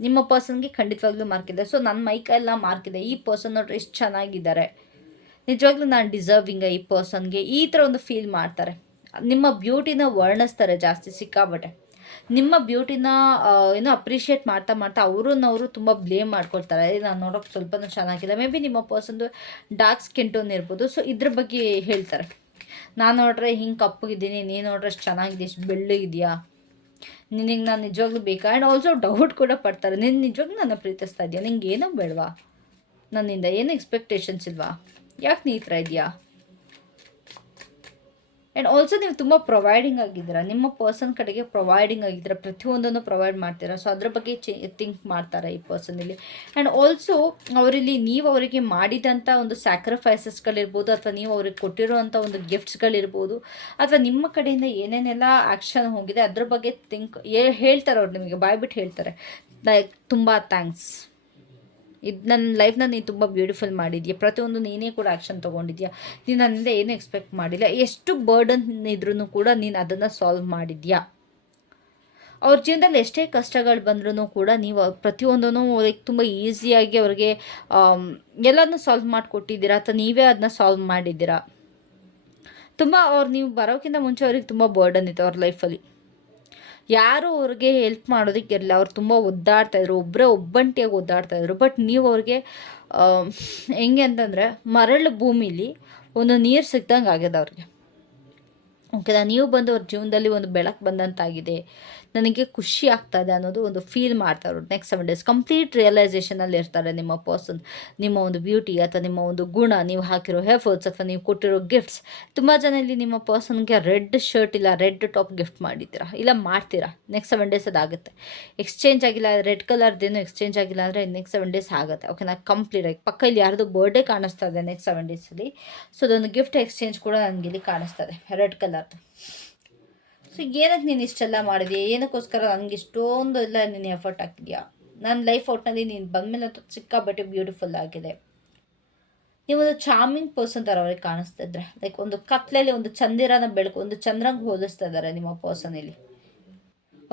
ನಿಮ್ಮ ಪರ್ಸನ್ಗೆ ಖಂಡಿತವಾಗ್ಲೂ ಮಾರ್ಕ್ ಇದೆ. ಸೊ ನನ್ನ ಮೈ ಕೈಯೆಲ್ಲ ಮಾರ್ಕ್ ಇದೆ. ಈ ಪರ್ಸನ್ ನೋಡ್ರಿ ಎಷ್ಟು ಚೆನ್ನಾಗಿದ್ದಾರೆ, ನಿಜವಾಗ್ಲೂ ನಾನು ಡಿಸರ್ವಿಂಗ ಈ ಪರ್ಸನ್ಗೆ, ಈ ಥರ ಒಂದು ಫೀಲ್ ಮಾಡ್ತಾರೆ. ನಿಮ್ಮ ಬ್ಯೂಟಿನ ವರ್ಣಿಸ್ತಾರೆ ಜಾಸ್ತಿ ಸಿಕ್ಕಾಬಟ್ಟೆ. ನಿಮ್ಮ ಬ್ಯೂಟಿನ ಏನೋ ಅಪ್ರಿಷಿಯೇಟ್ ಮಾಡ್ತಾ ಅವರು ತುಂಬ ಬ್ಲೇಮ್ ಮಾಡ್ಕೊಳ್ತಾರೆ. ನಾನು ನೋಡೋಕೆ ಸ್ವಲ್ಪನೂ ಚೆನ್ನಾಗಿಲ್ಲ. ಮೇ ಬಿ ನಿಮ್ಮ ಪರ್ಸನ್ದು ಡಾರ್ಕ್ ಸ್ಕಿನ್ ಟೋನ್ ಇರ್ಬೋದು. ಸೊ ಇದ್ರ ಬಗ್ಗೆ ಹೇಳ್ತಾರೆ. ನಾನು ನೋಡ್ರೆ ಹಿಂಗೆ ಕಪ್ಪಗಿದ್ದೀನಿ, ನೀನು ನೋಡ್ರೆ ಅಷ್ಟು ಚೆನ್ನಾಗಿದೆ, ಎಷ್ಟು ಬೆಳ್ಳಗಿದೆಯಾ, ನಿನಗೆ ನಾನು ನಿಜವಾಗ್ಲೂ ಬೇಕಾ. ಆ್ಯಂಡ್ ಆಲ್ಸೋ ಡೌಟ್ ಕೂಡ ಪಡ್ತಾರೆ, ನೀನು ನಿಜವಾಗ್ಲೂ ನನ್ನ ಪ್ರೀತಿಸ್ತಾ ಇದೆಯಾ, ನಿಂಗೆ ಏನೋ ಬೇಡವಾ, ನನ್ನಿಂದ ಏನು ಎಕ್ಸ್ಪೆಕ್ಟೇಷನ್ಸ್ ಇಲ್ವಾ, ಯಾಕೆ ನೀ ಈ ಥರ ಇದೆಯಾ. ಆ್ಯಂಡ್ ಆಲ್ಸೋ ನೀವು ತುಂಬ ಪ್ರೊವೈಡಿಂಗ್ ಆಗಿದ್ದೀರಾ. ನಿಮ್ಮ ಪರ್ಸನ್ ಕಡೆಗೆ ಪ್ರೊವೈಡಿಂಗ್ ಆಗಿದ್ದೀರಾ, ಪ್ರತಿಯೊಂದನ್ನು ಪ್ರೊವೈಡ್ ಮಾಡ್ತೀರಾ. ಸೊ ಅದ್ರ ಬಗ್ಗೆ ಥಿಂಕ್ ಮಾಡ್ತಾರೆ ಈ ಪರ್ಸನಲ್ಲಿ. ಆ್ಯಂಡ್ ಆಲ್ಸೋ ಅವರಲ್ಲಿ ನೀವು ಅವರಿಗೆ ಮಾಡಿದಂಥ ಒಂದು ಸ್ಯಾಕ್ರಿಫೈಸಸ್ಗಳಿರ್ಬೋದು, ಅಥವಾ ನೀವು ಅವ್ರಿಗೆ ಕೊಟ್ಟಿರೋವಂಥ ಒಂದು ಗಿಫ್ಟ್ಸ್ಗಳಿರ್ಬೋದು, ಅಥವಾ ನಿಮ್ಮ ಕಡೆಯಿಂದ ಏನೇನೆಲ್ಲ ಆ್ಯಕ್ಷನ್ ಹೋಗಿದೆ ಅದ್ರ ಬಗ್ಗೆ ಹೇಳ್ತಾರೆ. ಅವ್ರು ನಿಮಗೆ ಬಾಯ್ಬಿಟ್ಟು ಹೇಳ್ತಾರೆ, ಲೈಕ್ ತುಂಬ ಥ್ಯಾಂಕ್ಸ್, ಇದು ನನ್ನ ಲೈಫ್ನ ನೀನು ತುಂಬ ಬ್ಯೂಟಿಫುಲ್ ಮಾಡಿದ್ಯಾ, ಪ್ರತಿಯೊಂದು ನೀನೇ ಕೂಡ ಆ್ಯಕ್ಷನ್ ತೊಗೊಂಡಿದ್ಯಾ, ನೀನು ನನ್ನಿಂದ ಏನು ಎಕ್ಸ್ಪೆಕ್ಟ್ ಮಾಡಿಲ್ಲ, ಎಷ್ಟು ಬರ್ಡನ್ ಇದ್ರೂ ಕೂಡ ನೀನು ಅದನ್ನು ಸಾಲ್ವ್ ಮಾಡಿದ್ಯಾ. ಅವ್ರ ಜೀವನದಲ್ಲಿ ಎಷ್ಟೇ ಕಷ್ಟಗಳು ಬಂದ್ರೂ ಕೂಡ ನೀವು ಪ್ರತಿಯೊಂದೂ ಲೈಕ್ ತುಂಬ ಈಸಿಯಾಗಿ ಅವ್ರಿಗೆ ಎಲ್ಲನೂ ಸಾಲ್ವ್ ಮಾಡಿಕೊಟ್ಟಿದ್ದೀರಾ, ಅಥವಾ ನೀವೇ ಅದನ್ನ ಸಾಲ್ವ್ ಮಾಡಿದ್ದೀರಾ. ತುಂಬ ನೀವು ಬರೋಕ್ಕಿಂತ ಮುಂಚೆ ಅವ್ರಿಗೆ ತುಂಬ ಬರ್ಡನ್ ಇತ್ತು ಅವ್ರ ಲೈಫಲ್ಲಿ. ಯಾರು ಅವ್ರಿಗೆ ಹೆಲ್ಪ್ ಮಾಡೋದಕ್ಕೆ ಇರಲಿಲ್ಲ. ಅವ್ರು ತುಂಬ ಒದ್ದಾಡ್ತಾಯಿದ್ರು, ಒಬ್ಬಂಟಿಯಾಗಿ ಒದ್ದಾಡ್ತಾಯಿದ್ರು. ಬಟ್ ನೀವು ಅವ್ರಿಗೆ ಹೆಂಗೆ ಅಂತಂದರೆ ಮರಳು ಭೂಮಿಲಿ ಒಂದು ನೀರು ಸಿಕ್ದಂಗೆ ಆಗಿದೆ ಅವ್ರಿಗೆ. ಓಕೆನಾ, ನೀವು ಬಂದು ಅವ್ರ ಜೀವನದಲ್ಲಿ ಒಂದು ಬೆಳಕು ಬಂದಂತಾಗಿದೆ, ನನಗೆ ಖುಷಿ ಆಗ್ತಾಯಿದೆ ಅನ್ನೋದು ಒಂದು ಫೀಲ್ ಮಾಡ್ತಾರೆ. ನೆಕ್ಸ್ಟ್ 7 ಡೇಸ್ ಕಂಪ್ಲೀಟ್ ರಿಯಲೈಸೇಷನಲ್ಲಿ ಇರ್ತಾರೆ ನಿಮ್ಮ ಪರ್ಸನ್. ನಿಮ್ಮ ಒಂದು ಬ್ಯೂಟಿ ಅಥವಾ ನಿಮ್ಮ ಒಂದು ಗುಣ, ನೀವು ಹಾಕಿರೋ ಎಫರ್ಟ್ಸ್ ಅಥವಾ ನೀವು ಕೊಟ್ಟಿರೋ ಗಿಫ್ಟ್ಸ್. ತುಂಬ ಜನ ಇಲ್ಲಿ ನಿಮ್ಮ ಪರ್ಸನ್ಗೆ ರೆಡ್ ಶರ್ಟ್ ಇಲ್ಲ ರೆಡ್ ಟಾಪ್ ಗಿಫ್ಟ್ ಮಾಡಿದ್ದೀರಾ, ಇಲ್ಲ ಮಾಡ್ತೀರಾ. ನೆಕ್ಸ್ಟ್ 7 ಡೇಸ್ ಅದಾಗುತ್ತೆ. ಎಕ್ಸ್ಚೇಂಜ್ ಆಗಿಲ್ಲ, ರೆಡ್ ಕಲರ್ದೇನು ಎಕ್ಸ್ಚೇಂಜ್ ಆಗಿಲ್ಲ ಅಂದರೆ ನೆಕ್ಸ್ಟ್ 7 ಡೇಸ್ ಆಗುತ್ತೆ. ಓಕೆನಾ, ಕಂಪ್ಲೀಟಾಗಿ ಪಕ್ಕ ಇಲ್ಲಿ ಯಾರ್ದು ಬರ್ಡೇ ಕಾಣಿಸ್ತಾ ಇದೆ ನೆಕ್ಸ್ಟ್ 7 ಡೇಸಲ್ಲಿ. ಸೊ ಅದೊಂದು ಗಿಫ್ಟ್ ಎಕ್ಸ್ಚೇಂಜ್ ಕೂಡ ನನಗೆ ಇಲ್ಲಿ ಕಾಣಿಸ್ತಾ ಇದೆ ರೆಡ್ ಕಲರ್ದು. ಸೊ ಏನಕ್ಕೆ ನೀನು ಇಷ್ಟೆಲ್ಲ ಮಾಡಿದೆಯಾ, ಏನಕ್ಕೋಸ್ಕರ ನನಗೆ ಇಷ್ಟೊಂದು ಎಲ್ಲ ನೀನು ಎಫರ್ಟ್ ಹಾಕಿದ್ಯಾ, ನನ್ನ ಲೈಫ್ ಔಟ್ನಲ್ಲಿ ನೀನು ಬಂದಮೇಲೆ ಸಿಕ್ಕಾಬಟ್ಟೆ ಬ್ಯೂಟಿಫುಲ್ ಆಗಿದೆ. ನೀವೊಂದು ಚಾರ್ಮಿಂಗ್ ಪರ್ಸನ್ ಥರ ಅವ್ರಿಗೆ ಕಾಣಿಸ್ತಾ ಇದ್ರೆ, ಲೈಕ್ ಒಂದು ಕತ್ಲೆಯಲ್ಲಿ ಒಂದು ಚಂದಿರನ ಬೆಳಕು, ಒಂದು ಚಂದ್ರಂಗೆ ಹೋಲಿಸ್ತಾ ಇದ್ದಾರೆ ನಿಮ್ಮ ಪರ್ಸನ್ ಇಲ್ಲಿ.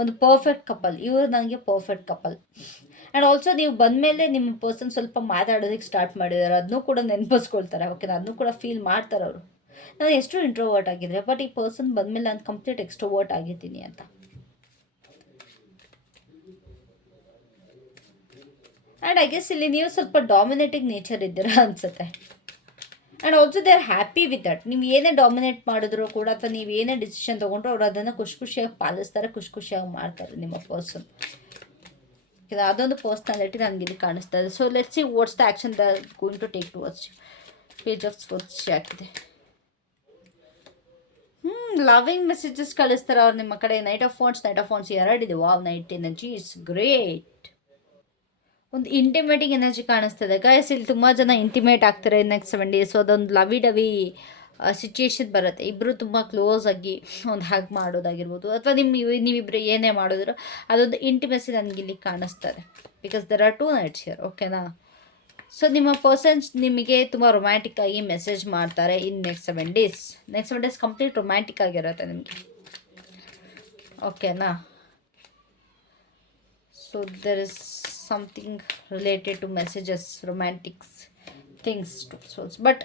ಒಂದು ಪರ್ಫೆಕ್ಟ್ ಕಪಲ್, ಇವರು ನನಗೆ ಪರ್ಫೆಕ್ಟ್ ಕಪಲ್. ಆ್ಯಂಡ್ ಆಲ್ಸೋ ನೀವು ಬಂದಮೇಲೆ ನಿಮ್ಮ ಪರ್ಸನ್ ಸ್ವಲ್ಪ ಮಾತಾಡೋದಕ್ಕೆ ಸ್ಟಾರ್ಟ್ ಮಾಡಿದ್ದಾರೆ, ಅದನ್ನೂ ಕೂಡ ನೆನಪಿಸ್ಕೊಳ್ತಾರೆ. ಓಕೆ, ಅದನ್ನೂ ಕೂಡ ಫೀಲ್ ಮಾಡ್ತಾರೆ ಅವರು. ನಾನು ಎಷ್ಟು ಇಂಟ್ರೋವರ್ಟ್ ಆಗಿದ್ರೆ, ಬಟ್ ಈ ಪರ್ಸನ್ ಬಂದಮೇಲೆ ನಾನು ಕಂಪ್ಲೀಟ್ ಎಕ್ಸ್ಟ್ರೋವರ್ಟ್ ಆಗಿದ್ದೀನಿ ಅಂತ. ಆ್ಯಂಡ್ ಐ ಗೆಸ್ ಇಲ್ಲಿ ನೀವು ಸ್ವಲ್ಪ ಡಾಮಿನೇಟಿಂಗ್ ನೇಚರ್ ಇದ್ದೀರಾ ಅನಿಸುತ್ತೆ. And also they are happy with that. ನೀವು ಏನೇ ಡಾಮಿನೇಟ್ ಮಾಡಿದ್ರು ಕೂಡ, ಅಥವಾ ನೀವು ಏನೇ ಡಿಸಿಷನ್ ತೊಗೊಂಡ್ರು ಅವ್ರು ಅದನ್ನು ಖುಷಿಯಾಗಿ ಪಾಲಿಸ್ತಾರೆ, ಖುಷಿಯಾಗಿ ಮಾಡ್ತಾರೆ ನಿಮ್ಮ ಪರ್ಸನ್. ಅದೊಂದು ಪರ್ಸ್ನಾಲಿಟಿ ನನಗೆ ಇಲ್ಲಿ ಕಾಣಿಸ್ತಾ ಇದೆ. So let's see what's the action the going to take towards page of swords ಆಗಿದೆ. ಲವಿಂಗ್ ಮೆಸೇಜಸ್ ಕಳಿಸ್ತಾರೆ ಅವ್ರು ನಿಮ್ಮ ಕಡೆ. ನೈಟ್ ಆಫ್ ಫೋನ್ಸ್ ಎರಡಿದೆ. Wow, knight energy is great. ಒಂದು ಇಂಟಿಮೇಟಿಂಗ್ ಎನರ್ಜಿ ಕಾಣಿಸ್ತದೆ ಗೈಸ್. ಇಲ್ಲಿ ತುಂಬ ಜನ ಇಂಟಿಮೇಟ್ ಆಗ್ತಾರೆ ನೆಕ್ಸ್ಟ್ 7 days. ಸೊ ಅದೊಂದು ಲವಿ ಡವಿ ಸಿಚುಯೇಷನ್ ಬರುತ್ತೆ. ಇಬ್ಬರು ತುಂಬ ಕ್ಲೋಸ್ ಆಗಿ ಒಂದು ಹ್ಯಾಗ್ ಮಾಡೋದಾಗಿರ್ಬೋದು, ಅಥವಾ ನೀವಿಬ್ಬರು ಏನೇ ಮಾಡಿದ್ರು ಅದೊಂದು ಇಂಟಿಮೆಸಿ ನನಗಿಲ್ಲಿ ಕಾಣಿಸ್ತದೆ. Because there are 2 nights here. ಓಕೆನಾ? ಸೊ ನಿಮ್ಮ ಪರ್ಸನ್ಸ್ ನಿಮಗೆ ತುಂಬ ರೊಮ್ಯಾಂಟಿಕ್ ಆಗಿ ಮೆಸೇಜ್ ಮಾಡ್ತಾರೆ in next 7 days. Next 7 days complete romantic ಆಗಿರುತ್ತೆ ನಿಮಗೆ. ಓಕೆನಾ? So there is something related to messages, romantics things to souls. But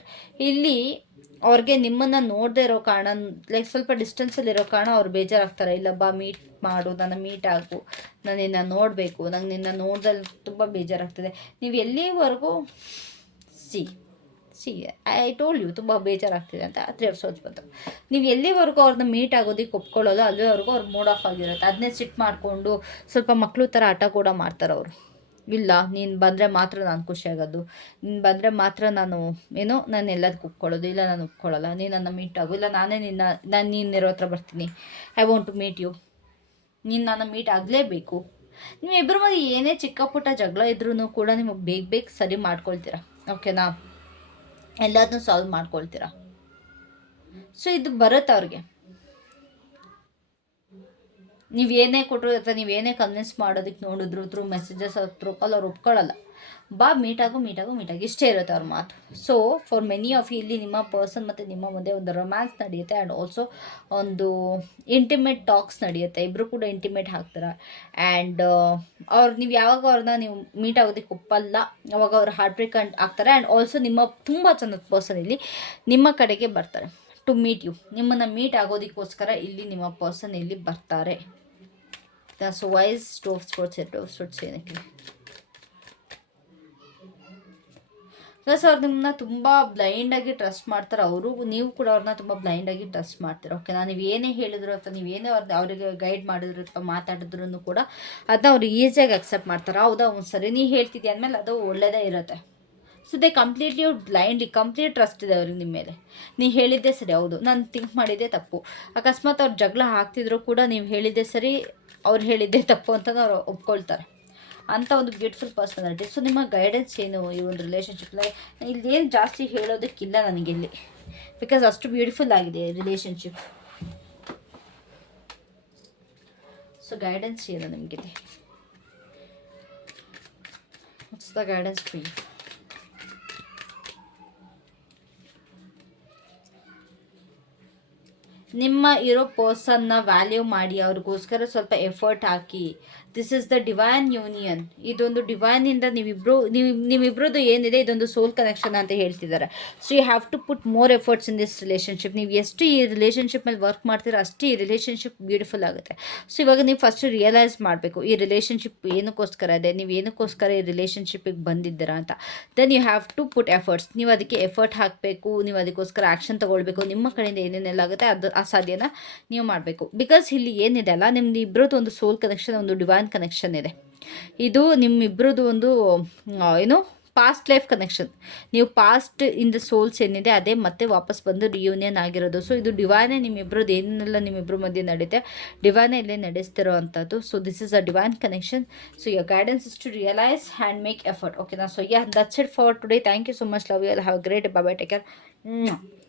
ಇಲ್ಲಿ ಅವ್ರಿಗೆ ನಿಮ್ಮನ್ನು ನೋಡದೇ ಇರೋ ಕಾರಣ, ಲೈಕ್ ಸ್ವಲ್ಪ ಡಿಸ್ಟೆನ್ಸಲ್ಲಿರೋ ಕಾರಣ ಅವ್ರು ಬೇಜಾರಾಗ್ತಾರೆ. ಇಲ್ಲ ಬಾ, ಮೀಟ್ ಮಾಡು, ನನ್ನ ಮೀಟ್ ಆಗು, ನಾನು ನಿನ್ನ ನೋಡಬೇಕು, ನಂಗೆ ನಿನ್ನ ನೋಡ್ದಲ್ಲಿ ತುಂಬ ಬೇಜಾರಾಗ್ತದೆ. ನೀವು ಎಲ್ಲಿವರೆಗೂ ಸಿ ಐ ಟೋಲ್ಡ್ ಯು ತುಂಬ ಬೇಜಾರಾಗ್ತಿದೆ ಅಂತ 3 episodes ಬಂತು. ನೀವು ಎಲ್ಲಿವರೆಗೂ ಅವ್ರನ್ನ ಮೀಟ್ ಆಗೋದಕ್ಕೆ ಒಪ್ಕೊಳ್ಳೋದು, ಅಲ್ಲಿವರೆಗೂ ಅವ್ರು ಮೂಡ್ ಆಫ್ ಆಗಿರುತ್ತೆ. ಅದನ್ನೇ ಸಿಟ್ಟು ಮಾಡಿಕೊಂಡು ಸ್ವಲ್ಪ ಮಕ್ಕಳು ಥರ ಆಟ ಕೂಡ ಮಾಡ್ತಾರೆ ಅವರು. ಇಲ್ಲ, ನೀನು ಬಂದರೆ ಮಾತ್ರ ನಾನು ಖುಷಿಯಾಗೋದು, ನೀನು ಬಂದರೆ ಮಾತ್ರ ನಾನು ಎಲ್ಲದಕ್ಕೂ ಒಪ್ಕೊಳ್ಳೋದು. ಇಲ್ಲ, ನಾನು ಒಪ್ಕೊಳ್ಳಲ್ಲ, ನೀನು ನನ್ನ ಮೀಟ್ ಆಗು, ಇಲ್ಲ ನೀನಿರೋ ಹತ್ರ ಬರ್ತೀನಿ, I want to meet you, ನೀನು ನನ್ನ ಮೀಟ್ ಆಗಲೇಬೇಕು. ನೀವಿಬ್ಬರ ಮಧ್ಯೆ ಏನೇ ಚಿಕ್ಕ ಪುಟ್ಟ ಜಗಳ ಇದ್ರೂ ಕೂಡ ನಿಮಗೆ ಬೇಗ ಸರಿ ಮಾಡ್ಕೊಳ್ತೀರಾ. ಓಕೆನಾ? ಎಲ್ಲದನ್ನೂ ಸಾಲ್ವ್ ಮಾಡ್ಕೊಳ್ತೀರಾ. ಸೊ ಇದು ಬರುತ್ತೆ ಅವ್ರಿಗೆ. ನೀವೇನೇ ಕೊಟ್ಟರು ಅಥವಾ ನೀವೇನೇ ಕನ್ವಿನ್ಸ್ ಮಾಡೋದಕ್ಕೆ ನೋಡಿದ್ರು ಥ್ರೂ ಮೆಸೇಜಸ್ ಥ್ರೂ ಕಾಲ್ ಅವ್ರು ಒಪ್ಕೊಳ್ಳಲ್ಲ. ಬಾ, ಮೀಟಾಗು ಇಷ್ಟೇ ಇರುತ್ತೆ ಅವ್ರ ಮಾತು. ಸೊ ಫಾರ್ ಮೆನಿ ಆಫ್ ಇಲ್ಲಿ ನಿಮ್ಮ ಪರ್ಸನ್ ಮತ್ತು ನಿಮ್ಮ ಮಧ್ಯೆ ಒಂದು ರೊಮ್ಯಾನ್ಸ್ ನಡೆಯುತ್ತೆ. ಆ್ಯಂಡ್ ಆಲ್ಸೋ ಒಂದು ಇಂಟಿಮೇಟ್ ಟಾಕ್ಸ್ ನಡೆಯುತ್ತೆ. ಇಬ್ಬರು ಕೂಡ ಇಂಟಿಮೇಟ್ ಆಗ್ತಾರೆ. ಆ್ಯಂಡ್ ನೀವು ಯಾವಾಗ ಅವ್ರನ್ನ ನೀವು ಮೀಟ್ ಆಗೋದಕ್ಕೆ ಒಪ್ಪಲ್ಲ, ಅವಾಗ ಅವ್ರು ಹಾರ್ಟ್ ಬ್ರೇಕ್ ಆಗ್ತಾರೆ. ಆ್ಯಂಡ್ ಆಲ್ಸೋ ನಿಮ್ಮ ತುಂಬ ಚೆನ್ನದ ಪರ್ಸನ್ ಇಲ್ಲಿ ನಿಮ್ಮ ಕಡೆಗೆ ಬರ್ತಾರೆ ಟು ಮೀಟ್ ಯು. ನಿಮ್ಮನ್ನು ಮೀಟ್ ಆಗೋದಕ್ಕೋಸ್ಕರ ಇಲ್ಲಿ ನಿಮ್ಮ ಪರ್ಸನ್ ಇಲ್ಲಿ ಬರ್ತಾರೆ. ಸೊ ವೈಸ್ 2 of Swords ಏನಕ್ಕೆ? ಪ್ಲಸ್ ಅವ್ರು ನಿಮ್ಮನ್ನ ತುಂಬ ಬ್ಲೈಂಡಾಗಿ ಟ್ರಸ್ಟ್ ಮಾಡ್ತಾರೆ. ನೀವು ಕೂಡ ಅವ್ರನ್ನ ತುಂಬ ಬ್ಲೈಂಡಾಗಿ ಟ್ರಸ್ಟ್ ಮಾಡ್ತೀರ. ಓಕೆನಾ? ನೀವು ಏನೇ ಹೇಳಿದ್ರು ಅಥವಾ ನೀವೇನೇ ಅವರಿಗೆ ಗೈಡ್ ಮಾಡಿದ್ರು ಅಥವಾ ಮಾತಾಡಿದ್ರು ಕೂಡ ಅದನ್ನ ಅವ್ರು ಈಸಿಯಾಗಿ ಅಕ್ಸೆಪ್ಟ್ ಮಾಡ್ತಾರೆ. ಹೌದಾ, ಸರಿ ನೀ ಹೇಳ್ತಿದ್ದೆ ಅಂದಮೇಲೆ ಅದು ಒಳ್ಳೆಯದೇ ಇರುತ್ತೆ. So they completely blindly complete trust ಇದೆ ಅವ್ರಿಗೆ ನಿಮ್ಮ ಮೇಲೆ. ನೀವು ಹೇಳಿದ್ದೆ ಸರಿ, ಹೌದು ನಾನು ಥಿಂಕ್ ಮಾಡಿದ್ದೆ ತಪ್ಪು. ಅಕಸ್ಮಾತ್ ಅವ್ರು ಜಗಳ ಹಾಕ್ತಿದ್ರು ಕೂಡ ನೀವು ಹೇಳಿದ್ದೆ ಸರಿ, ಅವ್ರು ಹೇಳಿದ್ದೆ ತಪ್ಪು ಅಂತ ಅವ್ರು ಒಪ್ಕೊಳ್ತಾರೆ. ಅಂಥ ಒಂದು ಬ್ಯೂಟಿಫುಲ್ ಪರ್ಸನಾಲಿಟಿ. ಸೊ ನಿಮ್ಮ ಗೈಡೆನ್ಸ್ ಏನು ಈ ಒಂದು ರಿಲೇಷನ್ಶಿಪ್ನಲ್ಲಿ? ಇಲ್ಲೇನು ಜಾಸ್ತಿ ಹೇಳೋದಕ್ಕಿಲ್ಲ ನನಗಿಲ್ಲಿ, ಬಿಕಾಸ್ ಅಷ್ಟು ಬ್ಯೂಟಿಫುಲ್ ಆಗಿದೆ ರಿಲೇಷನ್ಶಿಪ್. ಸೊ ಗೈಡೆನ್ಸ್ ಏನು ನಿಮಗಿದೆ? What's the guidance for you? ನಿಮ್ಮ ಇರೋ ಪರ್ಸನ್ನ ವ್ಯಾಲ್ಯೂ ಮಾಡಿ, ಅವ್ರಿಗೋಸ್ಕರ ಸ್ವಲ್ಪ ಎಫರ್ಟ್ ಹಾಕಿ. This is the divine union. ಇದೊಂದು ಡಿವೈನಿಂದ ನಿಮ್ಮಿಬ್ರದ್ದು ಏನಿದೆ ಇದೊಂದು ಸೋಲ್ ಕನೆಕ್ಷನ್ ಅಂತ ಹೇಳ್ತಿದ್ದಾರೆ. So you have to put more efforts in this relationship. ನೀವು ಎಷ್ಟು ಈ ರಿಲೇಷನ್ಶಿಪ್ ಮೇಲೆ ವರ್ಕ್ ಮಾಡ್ತೀರೋ ಅಷ್ಟು ಈ ರಿಲೇಷನ್ಶಿಪ್ ಬ್ಯೂಟಿಫುಲ್ ಆಗುತ್ತೆ. ಸೊ ಇವಾಗ ನೀವು ಫಸ್ಟ್ ರಿಯಲೈಸ್ ಮಾಡಬೇಕು ಈ ರಿಲೇಷನ್ಶಿಪ್ ಏನಕ್ಕೋಸ್ಕರ ಇದೆ, ನೀವು ಏನಕ್ಕೋಸ್ಕರ ಈ ರಿಲೇಷನ್ಶಿಪ್ಪಿಗೆ ಬಂದಿದ್ದೀರಾ ಅಂತ. Then you have to put efforts. ನೀವು ಅದಕ್ಕೆ ಎಫರ್ಟ್ ಹಾಕಬೇಕು, ನೀವು ಅದಕ್ಕೋಸ್ಕರ ಆ್ಯಕ್ಷನ್ ತೊಗೊಳ್ಬೇಕು. ನಿಮ್ಮ ಕಡೆಯಿಂದ ಏನೇನೆಲ್ಲ ಆಗುತ್ತೆ ಅದು ಆ ಸಾಧ್ಯನ ನೀವು ಮಾಡಬೇಕು. ಬಿಕಾಸ್ ಇಲ್ಲಿ ಏನಿದೆ ಅಲ್ಲ, ನಿಮ್ದು ಇಬ್ಬರದ್ದು ಒಂದು ಸೋಲ್ ಕನೆಕ್ಷನ್, ಒಂದು ಡಿವೈನ್ ಕನೆಕ್ಷನ್ ಇದೆ. ಇದು ನಿಮ್ಮಿಬ್ಬರದ್ದು ಒಂದು ಪಾಸ್ಟ್ ಲೈಫ್ ಕನೆಕ್ಷನ್. ನೀವು ಪಾಸ್ಟ್ ಇನ್ ದ ಸೋಲ್ಸ್ ಏನಿದೆ ಅದೇ ಮತ್ತೆ ವಾಪಸ್ ಬಂದು ರಿಯೂನಿಯನ್ ಆಗಿರೋದು. ಸೊ ಇದು ಡಿವೈನೇ ನಿಮ್ಮಿಬ್ಬರದ್ದು ಏನೆಲ್ಲ ನಿಮ್ಮಿಬ್ಬರ ಮಧ್ಯೆ ನಡೀತೆ ಡಿವೈನೇ ಇಲ್ಲೇ ನಡೆಸ್ತಿರೋ ಅಂಥದ್ದು. So this is a divine connection. So your guidance is to realize and make effort. Okay, now so yeah, that's it for today. Thank you so much. Love you all. Have a great day. Bye bye. Take care.